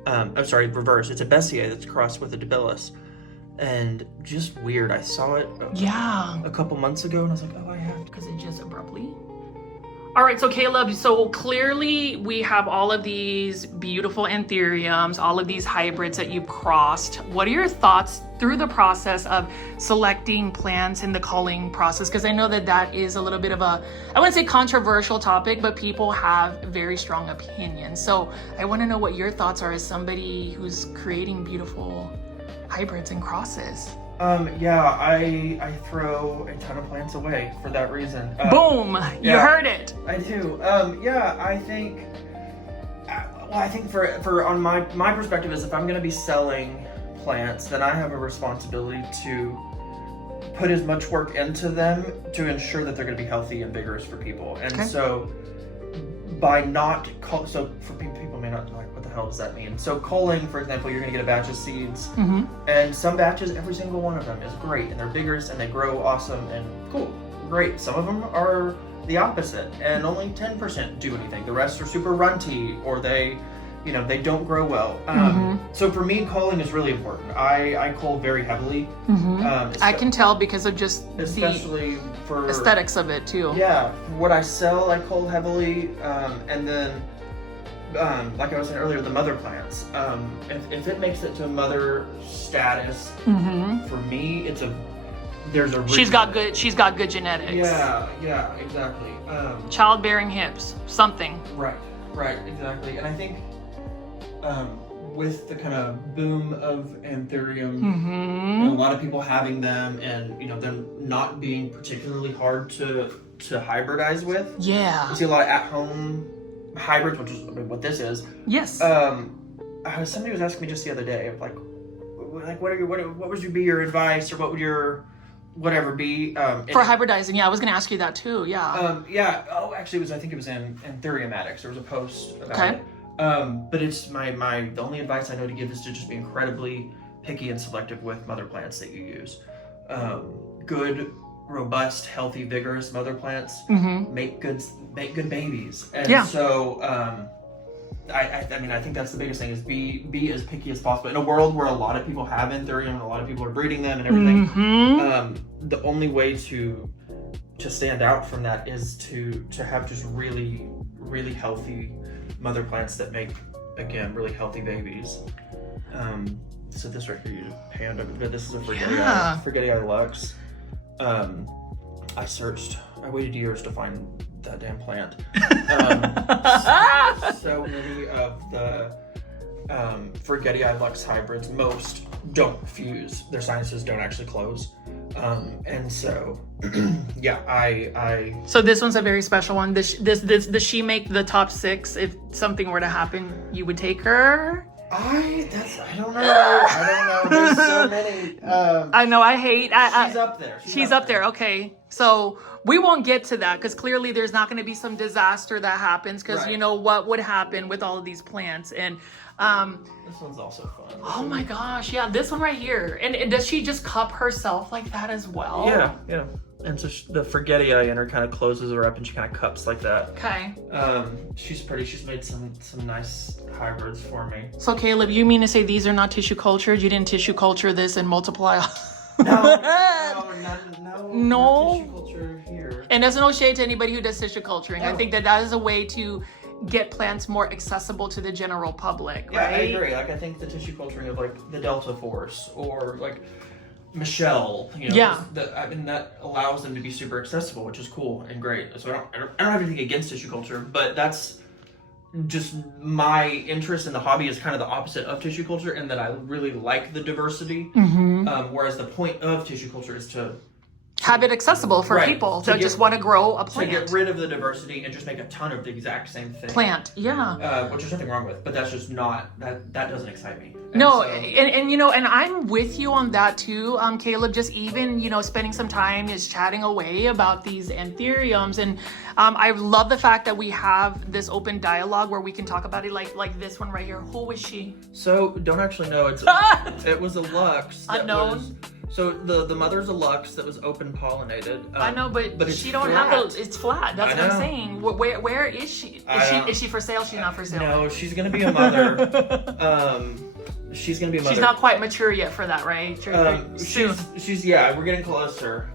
reverse. It's a Bessier that's crossed with a debilis, and just weird. I saw it a couple months ago, and I was like, oh, I have to. Because it just abruptly. All right, so Caleb, so clearly we have all of these beautiful Anthuriums, all of these hybrids that you've crossed. What are your thoughts through the process of selecting plants in the culling process? Because I know that is a little bit of I wouldn't say controversial topic, but people have very strong opinions. So I want to know what your thoughts are as somebody who's creating beautiful hybrids and crosses. I throw a ton of plants away for that reason. Boom! You heard it. I do. I think. I think for on my perspective is if I'm going to be selling plants, then I have a responsibility to put as much work into them to ensure that they're going to be healthy and vigorous for people. And so, by not so for people may not know what the hell does that mean. So culling, for example, you're going to get a batch of seeds, and some batches, every single one of them is great, and they're vigorous, and they grow awesome, and cool, great. Some of them are the opposite, and only 10% do anything. The rest are super runty, or they don't grow well. So for me, culling is really important. I cull very heavily. I can tell because of just especially for aesthetics of it too. Yeah, what I sell, I cull heavily, and then like I was saying earlier, the mother plants. If it makes it to mother status, for me, there's a she's got good genetics. Yeah, exactly. Childbearing hips, something. Right, exactly. And I think with the kind of boom of Anthurium, and a lot of people having them, and them not being particularly hard to hybridize with. Yeah. You see a lot of at-home hybrids, which is what this is. Yes. Somebody was asking me just the other day, what would be your advice, or what would your whatever be for hybridizing? Yeah, I was going to ask you that too. Yeah. Oh, actually, I think it was in Anthurium Addicts. There was a post about it. But it's the only advice I know to give is to just be incredibly picky and selective with mother plants that you use. Good robust, healthy, vigorous mother plants make good babies. And Yeah. so I mean, I think that's the biggest thing, is be as picky as possible. In a world where a lot of people have Anthurium and a lot of people are breeding them and everything, the only way to stand out from that is to have just really, really healthy mother plants that make, again, really healthy babies. So this right here, Panda, but this is a Forgetii Lux. I waited years to find that damn plant. So many of the Forgetii Lux hybrids, most don't fuse. Their sinuses don't actually close. And so, yeah, So this one's a very special one. Does she make the top 6? If something were to happen, you would take her? I don't know. There's so many. I know. She's up there. She's up there. Okay. So we won't get to that because clearly there's not going to be some disaster that happens, because you know what would happen with all of these plants. And this one's also fun. Oh my gosh, yeah, this one right here. And does she just cup herself like that as well? Yeah. And so the Forgetii in her kind of closes her up, and she kind of cups like that. Okay. She's pretty. She's made some nice hybrids for me. So Caleb, you mean to say these are not tissue cultured? You didn't tissue culture this and multiply? No tissue culture here. And there's no shade to anybody who does tissue culturing. I think that is a way to get plants more accessible to the general public, right? Yeah, I agree. Like, I think the tissue culturing of like the Delta Force or like Michelle, that allows them to be super accessible, which is cool and great. So I don't have anything against tissue culture, but that's just my interest in the hobby is kind of the opposite of tissue culture, in that I really like the diversity. Whereas the point of tissue culture is to have it accessible for people that just want to grow a plant. To get rid of the diversity and just make a ton of the exact same thing. Plant, yeah. Which there's nothing wrong with, but that's just not, that doesn't excite me. And I'm with you on that too, Caleb. Just even, spending some time just chatting away about these Anthuriums. And I love the fact that we have this open dialogue where we can talk about it, like this one right here. Who is she? So, don't actually know. It was a Lux. Unknown. So the mother's a Lux that was open pollinated. I know, but she don't flat. have it's flat. That's what I'm saying. Where is she? Is she for sale? She's not for sale. No, she's gonna be a mother. She's gonna be a mother. She's not quite mature yet for that, right? Soon. She's we're getting closer.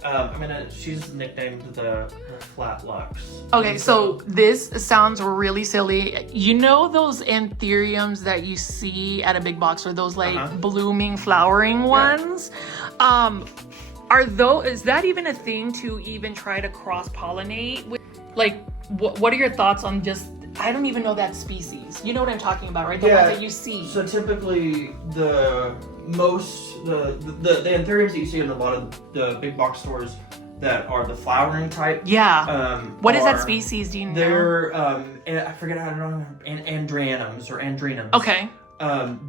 She's nicknamed the Flat Lux. Okay, so this sounds really silly. You know those Anthuriums that you see at a big box, or those like blooming, flowering ones? Is that even a thing to even try to cross-pollinate with? Like, what are your thoughts on just, I don't even know that species. You know what I'm talking about, right? The ones that you see. So typically the Anthuriums that you see in a lot of the big box stores that are the flowering type. Yeah. What is that species? Do you know? They're I forget how to know, Andrianums or Andrinums. Okay.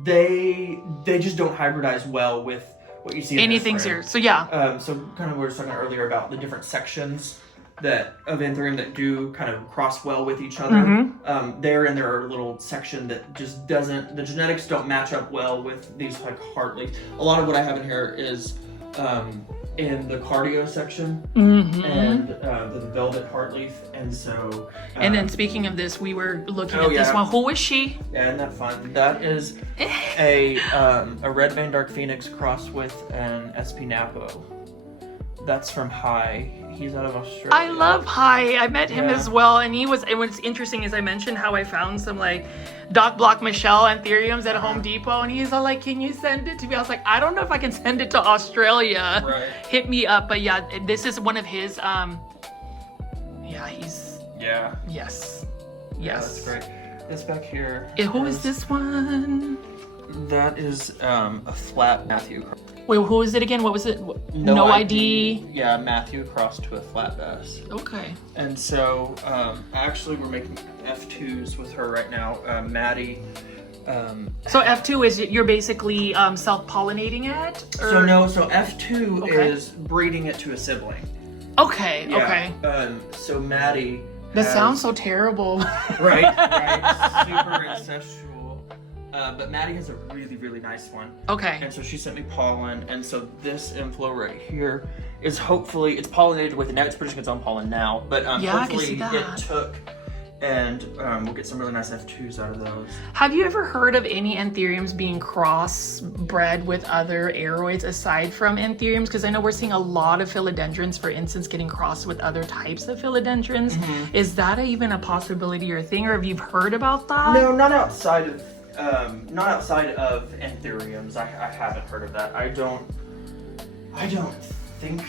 They just don't hybridize well with what you see in anything's here. So yeah. So kind of we were talking earlier about the different sections of Anthurium that do kind of cross well with each other. They're in their little section that just doesn't, the genetics don't match up well with these like heartleaf. A lot of what I have in here is in the cardio section and the velvet heartleaf, and so. And then speaking of this, we were looking at this one. Who is she? Yeah, isn't that fun? That is a red vein dark phoenix crossed with an SP Napo. That's from High. He's out of Australia. I love High. I met him as well, and what's interesting is I mentioned how I found some like Doc Block Michelle Anthuriums at Home Depot, and he's all like, can you send it to me? I was like, I don't know if I can send it to Australia. Right. Hit me up. But yeah, this is one of his Yes. That's great. This back here. Who is this one? That is a flat Matthew. Wait, who is it again? What was it? No ID. Yeah, Matthew crossed to a flat bass. Okay. And so, actually, we're making F2s with her right now. Maddie. So F2 is you're basically self-pollinating it? Or? So F2 is breeding it to a sibling. Okay. Yeah. Okay. So Maddie. That sounds so terrible. Right. Super incestual. but Maddie has a really nice one. Okay. And so she sent me pollen, and so this inflow right here is hopefully, it's pollinated with it now. It's producing its own pollen now, but Yeah, I can see hopefully that. it took, and we'll get some really nice F2s out of those. Have you ever heard of any anthuriums being crossbred with other aeroids aside from anthuriums? Because I know we're seeing a lot of philodendrons, for instance, getting crossed with other types of philodendrons. Is that even a possibility or a thing, or have you heard about that? No, not outside of anthuriums. I haven't heard of that. I don't think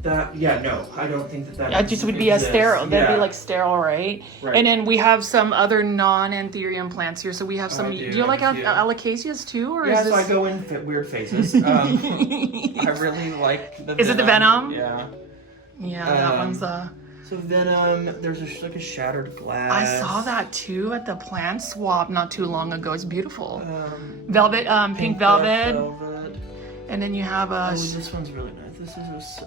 that yeah, no, I don't think that It just would be exists. a sterile. That'd Yeah. be like sterile, right? Right. And then we have some other non-anthurium plants here. So we have some. I Do do, you like I do. Alocasias too, or Yeah, is so this? I go in weird phases. I really like the Is it the venom? Yeah. Yeah, that one's So venom, there's like a shattered glass. I saw that too at the plant swap not too long ago. It's beautiful. Um, Velvet, pink velvet. velvet. And then you have a. Oh, this one's really nice. This is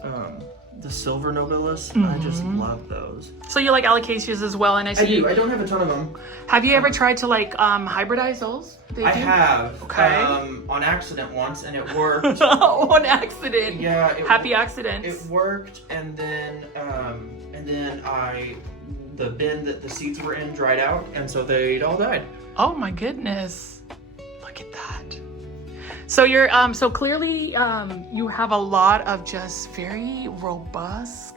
the silver nobilis. I just love those. So you like alocasias as well, and I see. I do. I don't have a ton of them. Have you ever tried to like hybridize those? They I do? have. Okay. On accident once, and it worked. On accident. Yeah. Happy accidents. It worked, and then the bin that the seeds were in dried out, and so they all died. Oh my goodness. Look at that. So you're so clearly you have a lot of just very robust,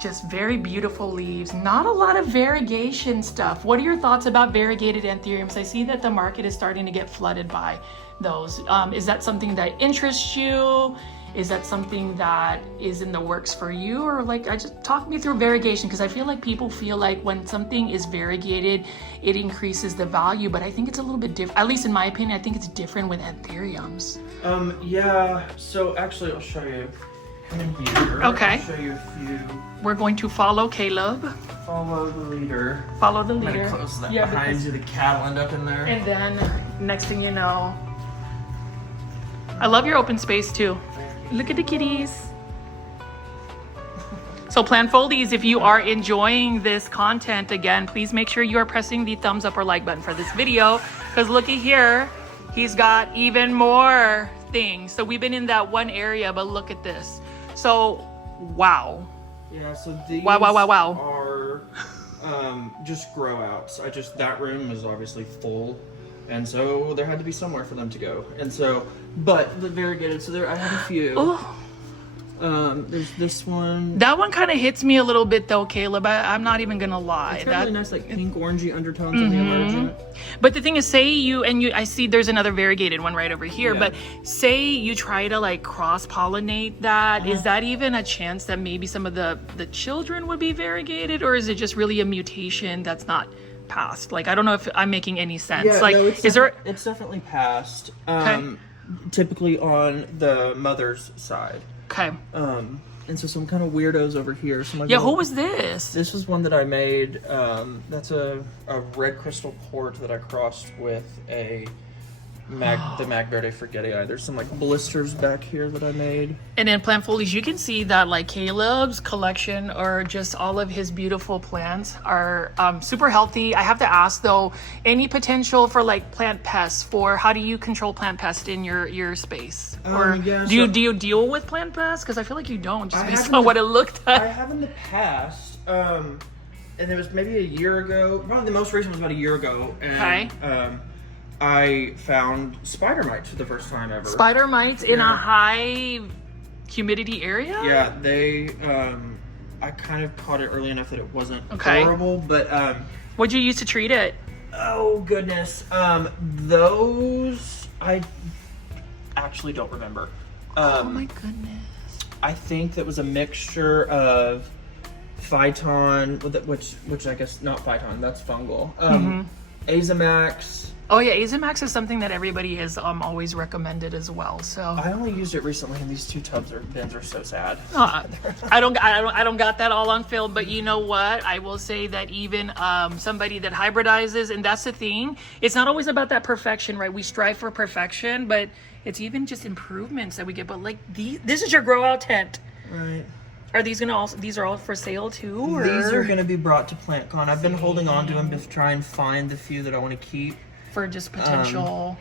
just very beautiful leaves. Not a lot of variegation stuff. What are your thoughts about variegated anthuriums? I see that the market is starting to get flooded by those. Is that something that interests you? Is that something that is in the works for you? Or like, talk me through variegation, because I feel like people feel like when something is variegated, it increases the value, but I think it's a little bit different. At least in my opinion, I think it's different with anthuriums. Yeah, so actually I'll show you. Come in here. Okay. I'll show you a few. We're going to follow Caleb. Follow the leader. Follow the I'm leader. gonna close that Yeah, behind because- you. The cat'll end up in there. And then next thing you know, I love your open space too. Look at the kitties. So plant foldies, if you are enjoying this content, again, please make sure you are pressing the thumbs up or like button for this video, because looky here, he's got even more things. So we've been in that one area, but look at this. So, wow. Yeah, so these Wow. are just growouts. That room is obviously full, and so there had to be somewhere for them to go. And so, but the variegated, so I have a few. Oh, There's this one. that one kind of hits me a little bit though, Caleb. I'm not even gonna lie. It's got really nice like pink orangey undertones on the emergent. But the thing is, say I see there's another variegated one right over here, Yeah. but say you try to like cross-pollinate that, is that even a chance that maybe some of the children would be variegated, or is it just really a mutation that's not passed? Like, I don't know if I'm making any sense. Yeah, like, no, it's definitely passed. Okay. Typically on the mother's side. Okay. And so some kind of weirdos over here. Some like Yeah, little- who was this? This was one that I made. That's a red crystal port that I crossed with the Magverde Forgetii. There's some like blisters back here that I made. And in plant foliage, you can see that like Caleb's collection, or just all of his beautiful plants, are super healthy. I have to ask though, any potential for like plant pests? For how do you control plant pests in your space? Or yeah, do you deal with plant pests? Because I feel like you don't, just I based haven't- on what it looked I at. have in the past, and it was maybe a year ago. Probably the most recent was about a year ago. And, Okay. I found spider mites for the first time ever. Spider mites in a Yeah. high humidity area? Yeah, they. I kind of caught it early enough that it wasn't Okay. horrible, but What'd you use to treat it? oh goodness, those I actually don't remember. Oh my goodness. I think that was a mixture of Phyton, which I guess not Phyton, that's fungal. Azamax. Oh yeah, Azamax is something that everybody has always recommended as well. So I only used it recently, and these two bins are so sad. I don't got that all on film, but you know what? I will say that even somebody that hybridizes, and that's the thing, it's not always about that perfection, right? We strive for perfection, but it's even just improvements that we get. But like this is your grow out tent. Right. Are these these are all for sale too? Or? These are going to be brought to PlantCon. I've been holding on to them to try and find the few that I want to keep. for just potential.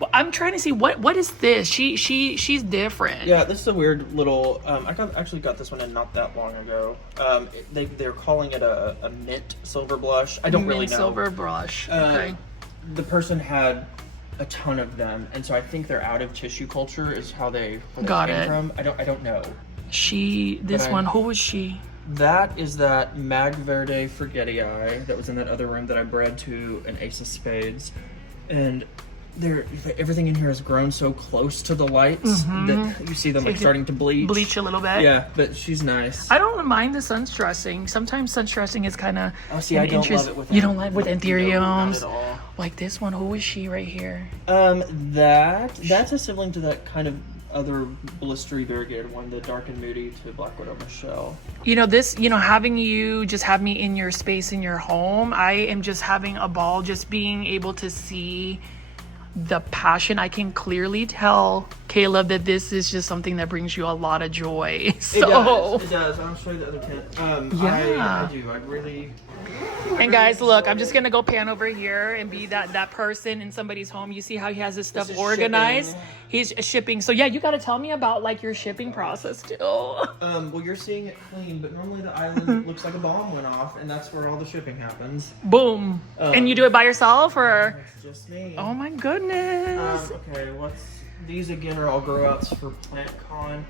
Well, I'm trying to see what is this? She's different. Yeah, this is a weird little. I actually got this one in not that long ago. They're calling it a mint silver blush. I don't really know. Silver blush. Okay. The person had a ton of them, and so I think they're out of tissue culture. Is how they got came it. From. I don't know. Who was she? That is that Mag Verde Forgetii that was in that other room that I bred to an Ace of Spades, and everything in here has grown so close to the lights that you see them like starting to bleach a little bit. Yeah, but she's nice. I don't mind the sun stressing. Sometimes sun stressing is kind of I don't love it with you don't like with Anthuriums. Not at all. Like this one. Who is she right here? That's a sibling to that kind of other blistery variegated one, the Dark and Moody to Black Widow Michelle. Having you just have me in your space in your home, I am just having a ball just being able to see the passion. I can clearly tell, Caleb, that this is just something that brings you a lot of joy. So it does. I'll show you the other tent. Yeah. I do. I really. And guys, look, I'm just gonna go pan over here and be that person in somebody's home. You see how he has his stuff organized? Shipping. He's shipping. So yeah, you gotta tell me about like your shipping process too. Well, you're seeing it clean, but normally the island looks like a bomb went off, and that's where all the shipping happens. Boom. And you do it by yourself, or? It's just me. Oh my goodness. Okay, these again are all growouts for PlantCon.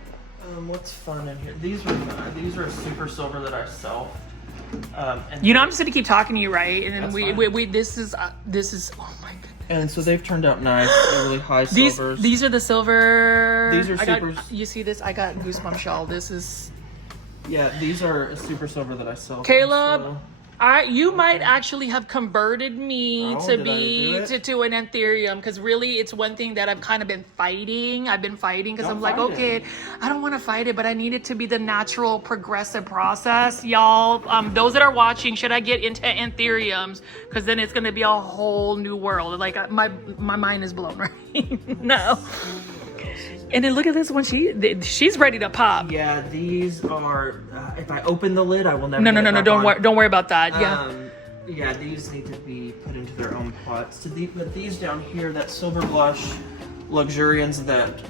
What's fun in here? These are fun. These are a super silver that I sell. I'm just gonna keep talking to you, right? And then we this is oh my goodness. And so they've turned out nice. They're really high silvers. These are the silver. These are super. You see this? I got goosebump shell. This is. Yeah, these are a super silver that I sell. Caleb, you might actually have converted me to an Anthurium, because really it's one thing that I've kind of been fighting. Because I'm like, okay, I don't want to fight it, but I need it to be the natural progressive process. Y'all, those that are watching, should I get into Anthuriums? Because then it's going to be a whole new world. Like my mind is blown right now. And then look at this one. She's ready to pop. Yeah, these are. If I open the lid, I will never. No. Don't worry about that. Yeah, these need to be put into their own pots. But these down here, that silver blush luxurians, that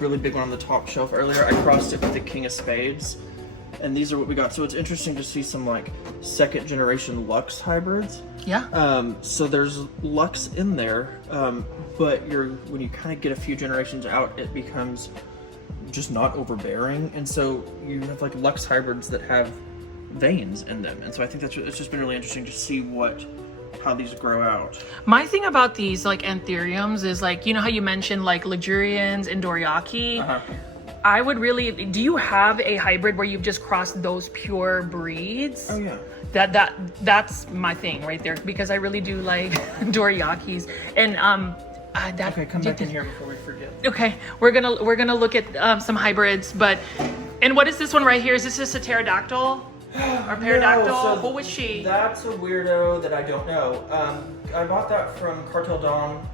really big one on the top shelf earlier, I crossed it with the King of Spades, and these are what we got. So it's interesting to see some like second generation Lux hybrids. Yeah. So there's Lux in there, but when you kind of get a few generations out, it becomes just not overbearing, and so you have like Lux hybrids that have veins in them, and so I think it's just been really interesting to see how these grow out. My thing about these like Anthuriums is like, you know how you mentioned like luxurians and Doriaki. I would really. Do you have a hybrid where you've just crossed those pure breeds? Oh yeah. That's my thing right there, because I really do like Doriakis. And okay, come back in here before we forget. Okay, we're gonna look at some hybrids, and what is this one right here? Is this just a pterodactyl or pterodactyl? No, Who was she? That's a weirdo that I don't know. I bought that from Cartel Dawn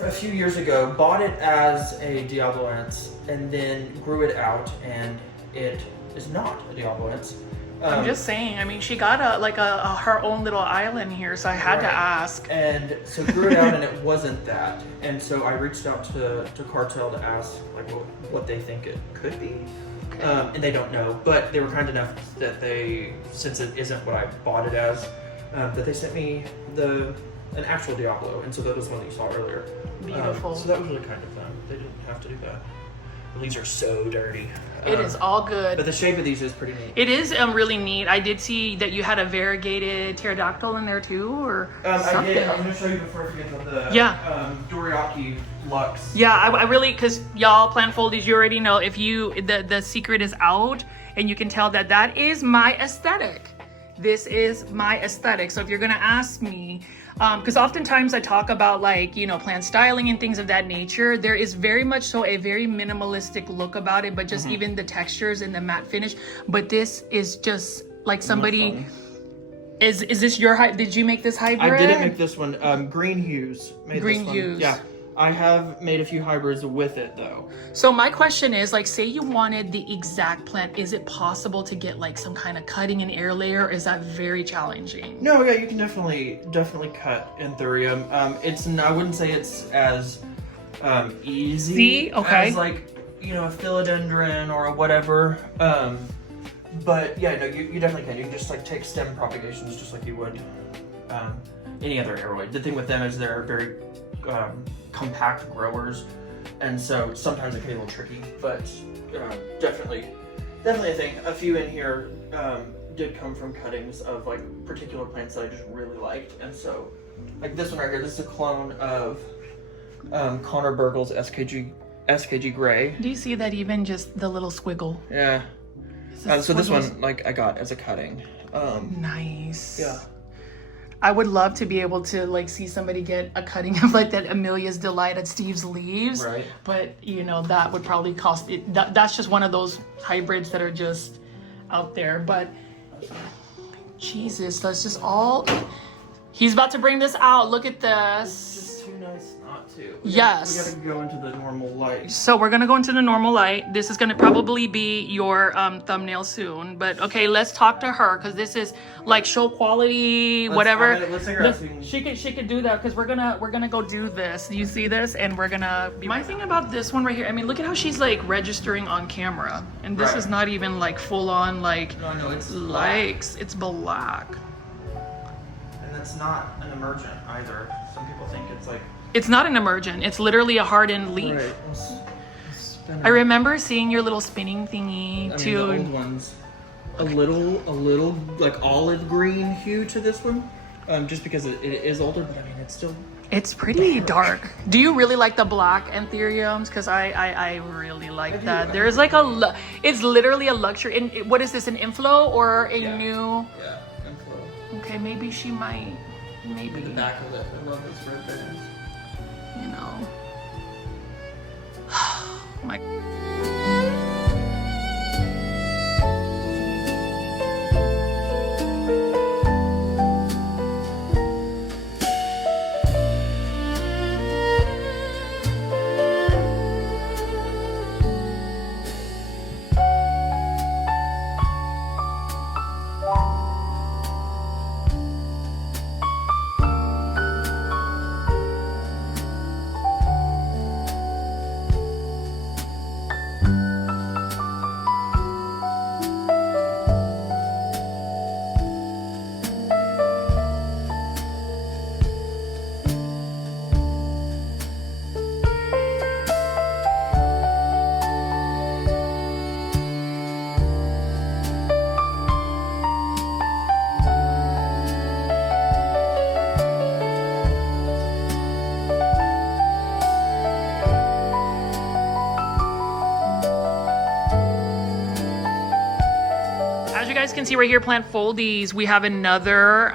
a few years ago. Bought it as a Diabloense and then grew it out, and it is not a Diabloense. I'm just saying. I mean, she got her own little island here, so I had to ask. And so grew it out, and it wasn't that. And so I reached out to Cartel to ask like what they think it could be, and they don't know. But they were kind enough that since it isn't what I bought it as, that they sent me an actual Diablo, and so that was one that you saw earlier. Beautiful. So that was really kind of them. They didn't have to do that. These are so dirty. It is all good. But the shape of these is pretty neat. It is really neat. I did see that you had a variegated pterodactyl in there too, or something. I did. I'm going to show you before I forget about the Doriaki Lux. Yeah, I really, because y'all plant foldies, you already know, if the secret is out, and you can tell that is my aesthetic. This is my aesthetic. So if you're going to ask me, because oftentimes I talk about plant styling and things of that nature, there is very much so a very minimalistic look about it, but just even the textures and the matte finish. But this is just like somebody. Is this your did you make this hybrid? I didn't make this one. Green Hues made Green this one. Hues. Yeah. I have made a few hybrids with it though. So my question is, like, say you wanted the exact plant, is it possible to get like some kind of cutting and air layer? Or is that very challenging? No, yeah, you can definitely cut Anthurium. I wouldn't say it's as easy as like, you know, a philodendron or a whatever. But yeah, no, you definitely can. You can just like take stem propagations just like you would any other aeroid. The thing with them is they're very compact growers, and so sometimes it can be a little tricky, but definitely a thing. A few in here did come from cuttings of like particular plants that I just really liked, and so like this one right here, this is a clone of Connor Burgle's SKG Gray. Do you see that, even just the little squiggle? Yeah. So this one, like, I got as a cutting. Nice. Yeah. I would love to be able to like see somebody get a cutting of like that Amelia's Delight at Steve's Leaves. Right. But you know, that would probably cost it. That's just one of those hybrids that are just out there. But Jesus, that's just all. He's about to bring this out. Look at this. It's just too nice not to. Yes. We gotta go into the normal light. So we're gonna go into the normal light. This is gonna probably be your thumbnail soon. But okay, let's talk to her, because this is like show quality, whatever. Let's take her asking. She could do that, because we're gonna go do this. You see this, and we're gonna. My thing about this one right here. I mean, look at how she's like registering on camera, and this is not even like full on like. No, it's likes. It's black. And that's not an emergent either. Some people think it's like. It's not an emergent. It's literally a hardened leaf. Right. I remember seeing your little spinning thingy too. The old ones, a little like olive green hue to this one, just because it is older. But I mean, it's still. It's pretty dark. Do you really like the black Anthuriums? Because I really like that. There's like it's literally a luxury. What is this? An inflow or a new? Yeah, inflow. Okay, maybe she might. Maybe The back of it. I love this red band. You know. My. As you guys can see right here, Plant Foldies, we have another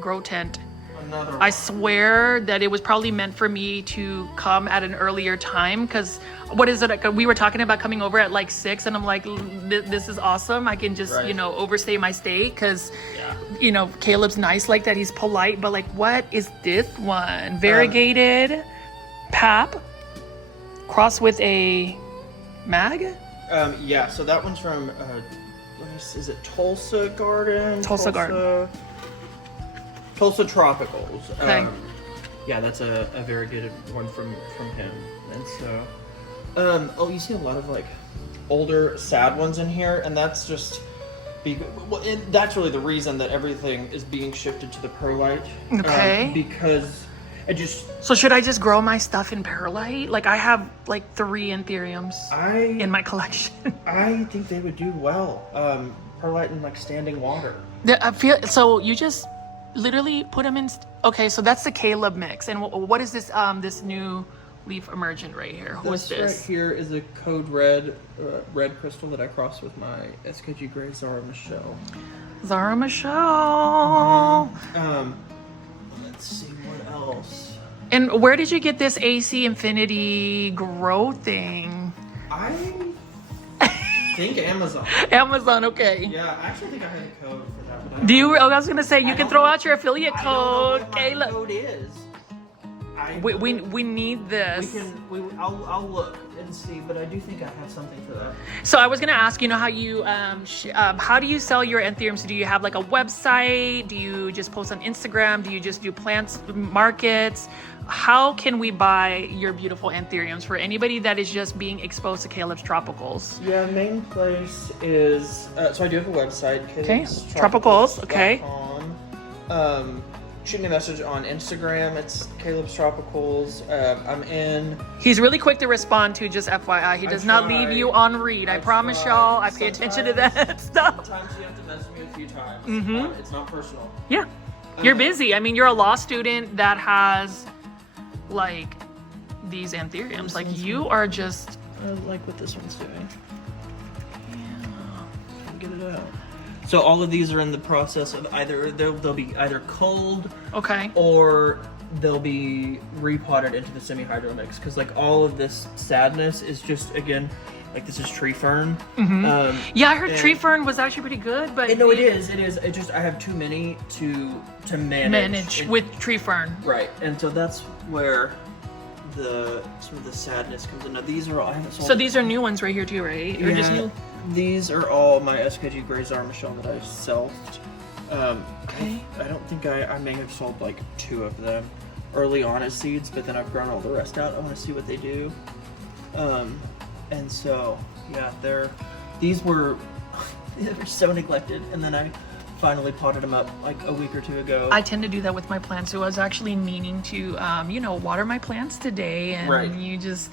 grow tent. Another one. I swear that it was probably meant for me to come at an earlier time, because what is it? We were talking about coming over at like 6, and I'm like, this is awesome. I can just, you know, overstay my stay, because, you know, Caleb's nice like that. He's polite, but like, what is this one? Variegated pap cross with a mag? Yeah, so that one's from, is it Tulsa Garden? Tulsa Garden. Tulsa Tropicals. Okay. Yeah, that's a variegated one from him. And so, oh, you see a lot of like older sad ones in here, and that's just that's really the reason that everything is being shifted to the perlite. Okay. Because it just. So should I just grow my stuff in perlite? Like, I have like 3 Anthuriums in my collection. I think they would do well. Perlite in like standing water. I feel so. You just literally put them in. Okay, so that's the Caleb mix. And what is this? This new leaf emergent right here. Who is this? Right here is a code red crystal that I crossed with my SKG Gray Zara Michelle. Zara Michelle. Let's see what else. And where did you get this AC Infinity grow thing? I think Amazon. Amazon, okay. Yeah, I actually think I had a code for that. Do you? I was gonna say you can throw out your affiliate code, Caleb. Caleb. Code is. We need this. I'll look and see, but I do think I have something for that. So I was gonna ask, you know, how you how do you sell your anthuriums? Do you have like a website? Do you just post on Instagram? Do you just do plants markets? How can we buy your beautiful anthuriums for anybody that is just being exposed to Caleb's Tropicals? Yeah, main place is so I do have a website. Okay, Tropicals. Okay. Shoot me a message on Instagram. It's Caleb's Tropicals. I'm in. He's really quick to respond to, just FYI. He does not leave you on read. I promise y'all. I pay attention to that stuff. Sometimes you have to message me a few times. Mm-hmm. It's not personal. Yeah. You're busy. I mean, you're a law student that has, like, these anthuriums. Like, you are just... I like what this one's doing. Yeah. Get it out. So all of these are in the process of either they'll be either culled, okay, or they'll be repotted into the semi-hydro mix. Because like all of this sadness is just, again, like this is tree fern. Mm-hmm. Yeah, I heard tree fern was actually pretty good, but no, it is. It just I have too many to manage with tree fern. Right, and so that's where some of the sadness comes in. Now these are all I haven't sold. So these are new ones right here too, right? Or just new? These are all my SKG Gray Zarmichel that I selfed. Okay. I don't think I may have sold like 2 of them early on as seeds, but then I've grown all the rest out. I want to see what they do. And so yeah, these were they were so neglected, and then I finally potted them up like a week or 2 ago. I tend to do that with my plants, so I was actually meaning to water my plants today, and you just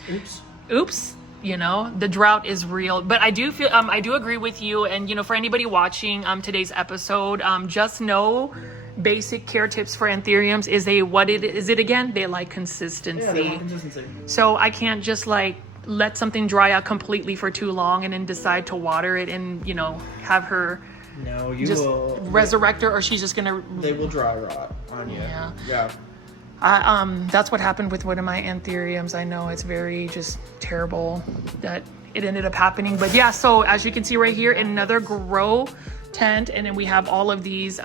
oops. You know, the drought is real, but I do feel I do agree with you. And you know, for anybody watching today's episode, just know basic care tips for anthuriums is it again? They like consistency. Yeah, they want consistency. So I can't just like let something dry out completely for too long and then decide to water it and have her will resurrect her, or she's just gonna. They will dry rot on you. Yeah. That's what happened with one of my anthuriums. I know it's very just terrible that it ended up happening, but yeah. So as you can see right here, another grow tent, and then we have all of these.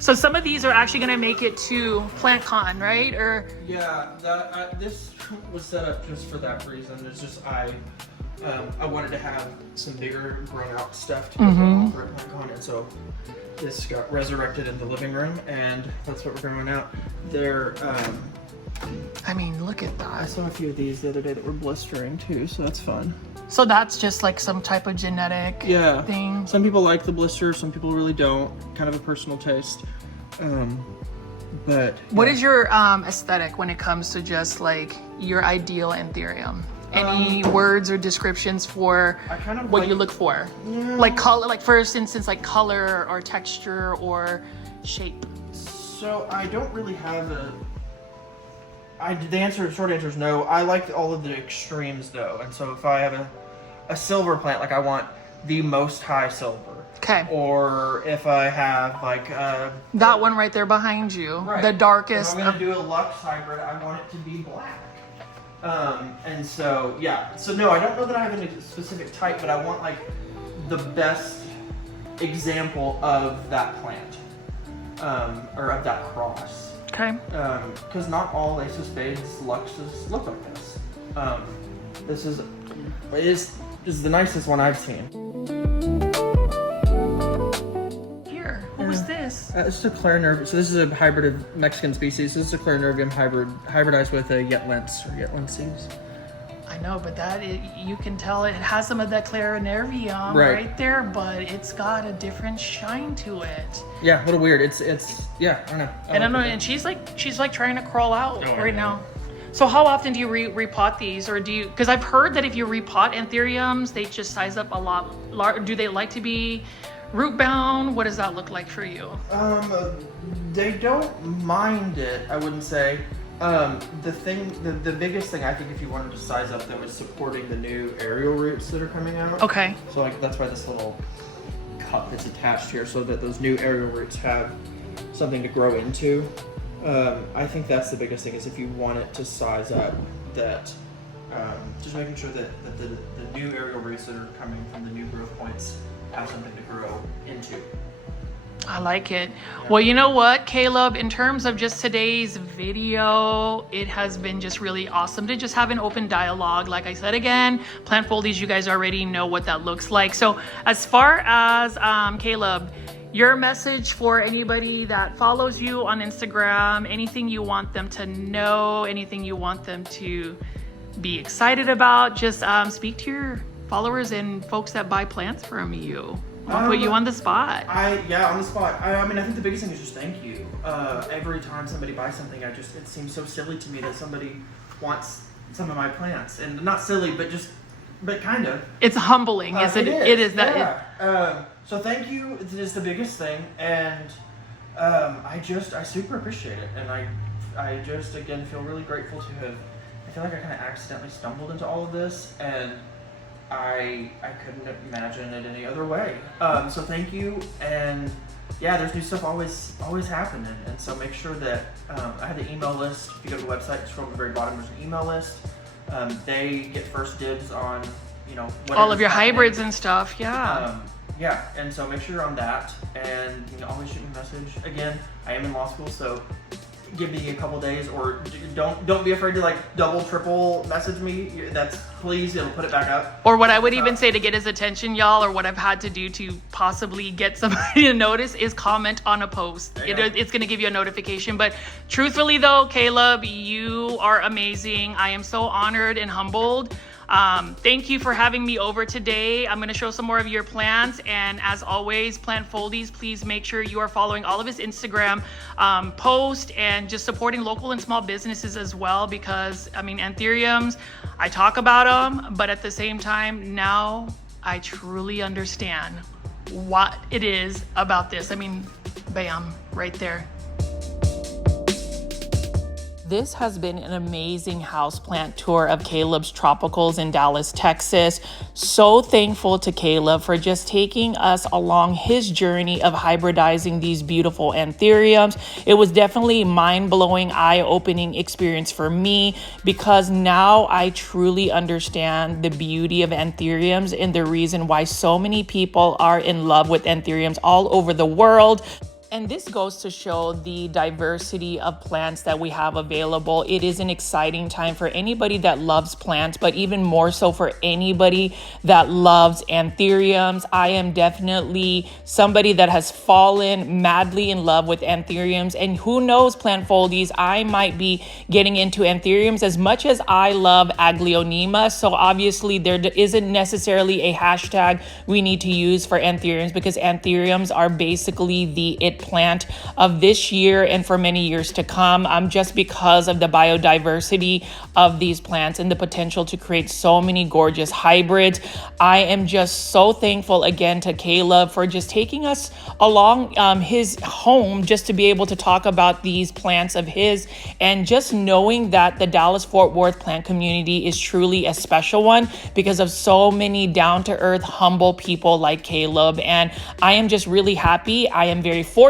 So some of these are actually going to make it to PlantCon, right? Or this was set up just for that reason. It's just I wanted to have some bigger grown out stuff to offer at PlantCon, and so this got resurrected in the living room, and that's what we're growing out. They're I mean, look at that. I saw a few of these the other day that were blistering too, so that's fun. So that's just like some type of genetic thing. Some people like the blister, some people really don't. Kind of a personal taste. But what is your aesthetic when it comes to just like your ideal anthurium? Any words or descriptions for what you look for? Yeah. Like color, like for instance, like color or texture or shape. So I don't really have the short answer is no. I like all of the extremes though, and so if I have a silver plant, like I want the most high silver. Okay. Or if I have like that one right there behind you, the darkest. If I'm gonna do a Lux hybrid, I want it to be black. And so no, I don't know that I have any specific type, but I want like the best example of that plant, or of that cross. Okay. Because not all Ace of Spades Luxes look like this. This is the nicest one I've seen. Here, what was this? This is a clarinervium. So this is a hybrid of Mexican species. This is a clarinervium hybridized with a Yetlense or Yetlenses. I know, but you can tell it has some of that clarinervium right there, but it's got a different shine to it. Yeah, a little weird. It's I don't know. I don't know, and she's like trying to crawl out right now. So how often do you repot these, or do you? Because I've heard that if you repot anthuriums, they just size up a lot. Do they like to be root bound? What does that look like for you? They don't mind it, I wouldn't say. The biggest thing I think if you wanted to size up them is supporting the new aerial roots that are coming out. Okay. So like that's why this little cup is attached here, so that those new aerial roots have something to grow into. I think that's the biggest thing, is if you want it to size up, that just making sure that the new aerial roots that are coming from the new growth points have something to grow into. I like it. Well, you know what, Caleb, in terms of just today's video, it has been just really awesome to just have an open dialogue. Like I said, again, plant foldies, you guys already know what that looks like. So as far as Caleb, your message for anybody that follows you on Instagram, anything you want them to know, anything you want them to be excited about, just speak to your followers and folks that buy plants from you. I'll put you on the spot. On the spot. I mean, I think the biggest thing is just thank you. Every time somebody buys something, it seems so silly to me that somebody wants some of my plants, and not silly, but kind of. It's humbling, isn't it? It is that. Yeah. So thank you is the biggest thing, and I super appreciate it, and I just again feel really grateful to have. I feel like I kind of accidentally stumbled into all of this, and I couldn't imagine it any other way. So thank you, and yeah, there's new stuff always happening, and so make sure that I have the email list. If you go to the website, scroll to the very bottom, there's an email list. They get first dibs on all of your hybrids and stuff. Yeah. And so make sure you're on that, and you can always shoot me a message. Again, I am in law school, so give me a couple days, or don't be afraid to like double, triple message me. Please, it'll put it back up. Or what I would even say to get his attention, y'all, or what I've had to do to possibly get somebody to notice is comment on a post. It's going to give you a notification. But truthfully though, Caleb, you are amazing. I am so honored and humbled. Thank you for having me over today. I'm going to show some more of your plants, and as always, Plant Foldies, please make sure you are following all of his Instagram posts and just supporting local and small businesses as well, because I mean, Anthuriums, I talk about them, but at the same time, now I truly understand what it is about this. I mean, bam, right there. This has been an amazing houseplant tour of Caleb's Tropicals in Dallas, Texas. So thankful to Caleb for just taking us along his journey of hybridizing these beautiful anthuriums. It was definitely a mind-blowing, eye-opening experience for me, because now I truly understand the beauty of anthuriums and the reason why so many people are in love with anthuriums all over the world. And this goes to show the diversity of plants that we have available. It is an exciting time for anybody that loves plants, but even more so for anybody that loves anthuriums. I am definitely somebody that has fallen madly in love with anthuriums, and who knows, Plant Foldies, I might be getting into anthuriums as much as I love Aglaonema. So obviously there isn't necessarily a hashtag we need to use for anthuriums, because anthuriums are basically the it plant of this year and for many years to come, just because of the biodiversity of these plants and the potential to create so many gorgeous hybrids. I am just so thankful again to Caleb for just taking us along his home just to be able to talk about these plants of his, and just knowing that the Dallas-Fort Worth plant community is truly a special one because of so many down-to-earth, humble people like Caleb. And I am just really happy. I am very fortunate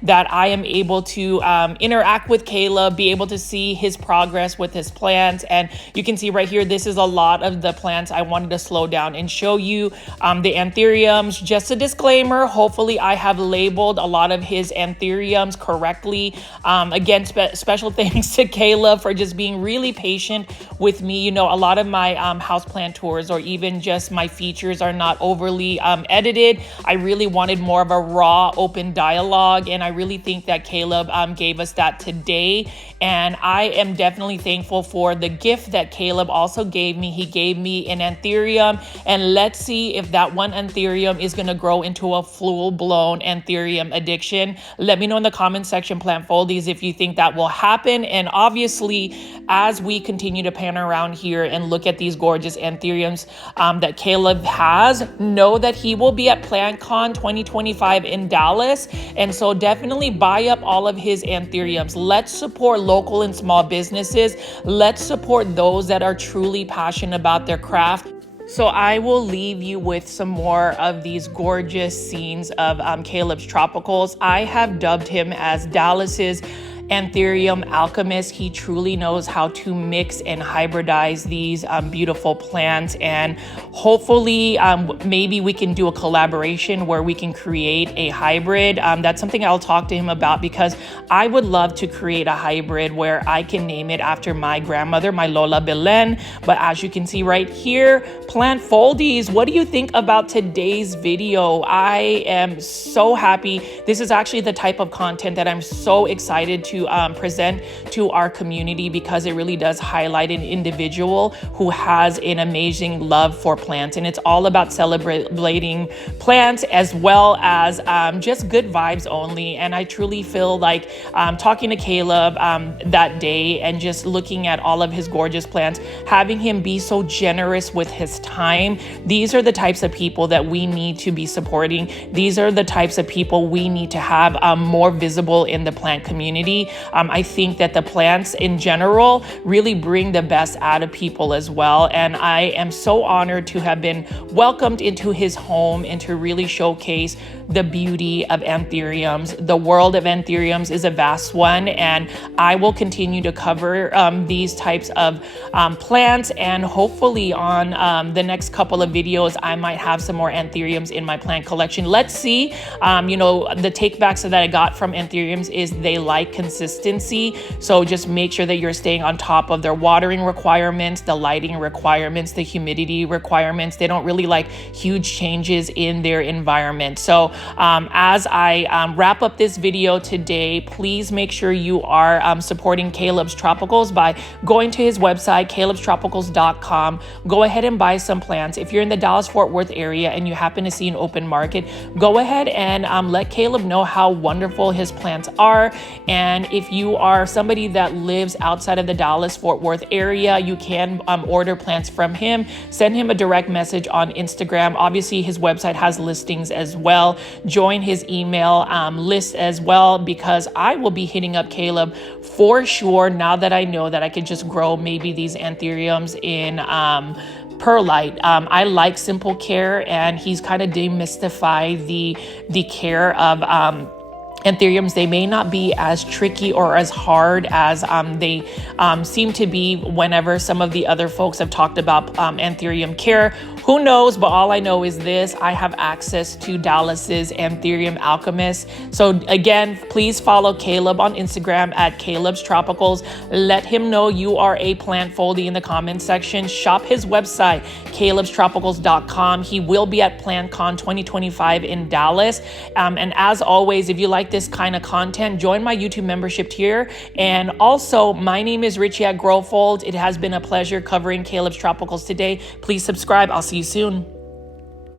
that I am able to interact with Caleb, be able to see his progress with his plants. And you can see right here, this is a lot of the plants I wanted to slow down and show you. The anthuriums, just a disclaimer, hopefully I have labeled a lot of his anthuriums correctly. Again, special thanks to Caleb for just being really patient with me. You know, a lot of my houseplant tours or even just my features are not overly edited. I really wanted more of a raw, open dialogue, and I really think that Caleb gave us that today. And I am definitely thankful for the gift that Caleb also gave me. He gave me an anthurium, and let's see if that one anthurium is going to grow into a full-blown anthurium addiction. Let me know in the comment section, Plant Foldies, if you think that will happen. And obviously, as we continue to pan around here and look at these gorgeous anthuriums that Caleb has, know that he will be at PlantCon 2025 in Dallas. And so definitely buy up all of his anthuriums. Let's support local and small businesses. Let's support those that are truly passionate about their craft. So I will leave you with some more of these gorgeous scenes of Caleb's Tropicals. I have dubbed him as Dallas's Anthurium Alchemist. He truly knows how to mix and hybridize these beautiful plants, and hopefully maybe we can do a collaboration where we can create a hybrid. That's something I'll talk to him about, because I would love to create a hybrid where I can name it after my grandmother, my Lola Belen. But as you can see right here, plant foldies, what do you think about today's video? I am so happy. This is actually the type of content that I'm so excited to present to our community, because it really does highlight an individual who has an amazing love for plants, and it's all about celebrating plants as well as just good vibes only. And I truly feel like talking to Caleb that day and just looking at all of his gorgeous plants, having him be so generous with his time, these are the types of people that we need to be supporting. These are the types of people we need to have more visible in the plant community. I think that the plants in general really bring the best out of people as well. And I am so honored to have been welcomed into his home and to really showcase the beauty of anthuriums. The world of anthuriums is a vast one, and I will continue to cover these types of plants, and hopefully on the next couple of videos I might have some more anthuriums in my plant collection. Let's see. You know, the takebacks that I got from anthuriums is they like consistency, so just make sure that you're staying on top of their watering requirements, the lighting requirements, the humidity requirements. They don't really like huge changes in their environment. So as I wrap up this video today, please make sure you are supporting Caleb's Tropicals by going to his website, calebstropicals.com. Go ahead and buy some plants. If you're in the Dallas-Fort Worth area and you happen to see an open market, go ahead and let Caleb know how wonderful his plants are. And if you are somebody that lives outside of the Dallas-Fort Worth area, you can order plants from him. Send him a direct message on Instagram. Obviously, his website has listings as well. Join his email list as well, because I will be hitting up Caleb for sure now that I know that I could just grow maybe these anthuriums in perlite. I like simple care, and he's kind of demystified the care of anthuriums. They may not be as tricky or as hard as they seem to be whenever some of the other folks have talked about anthurium care. Who knows? But all I know is this: I have access to Dallas's Anthurium Alchemist. So again, please follow Caleb on Instagram at Caleb's Tropicals. Let him know you are a plant foldie in the comments section. Shop his website, calebstropicals.com. He will be at PlantCon 2025 in Dallas. And as always, if you like this kind of content, join my YouTube membership tier. And also, my name is Richie at Growfold. It has been a pleasure covering Caleb's Tropicals today. Please subscribe. I'll see you soon.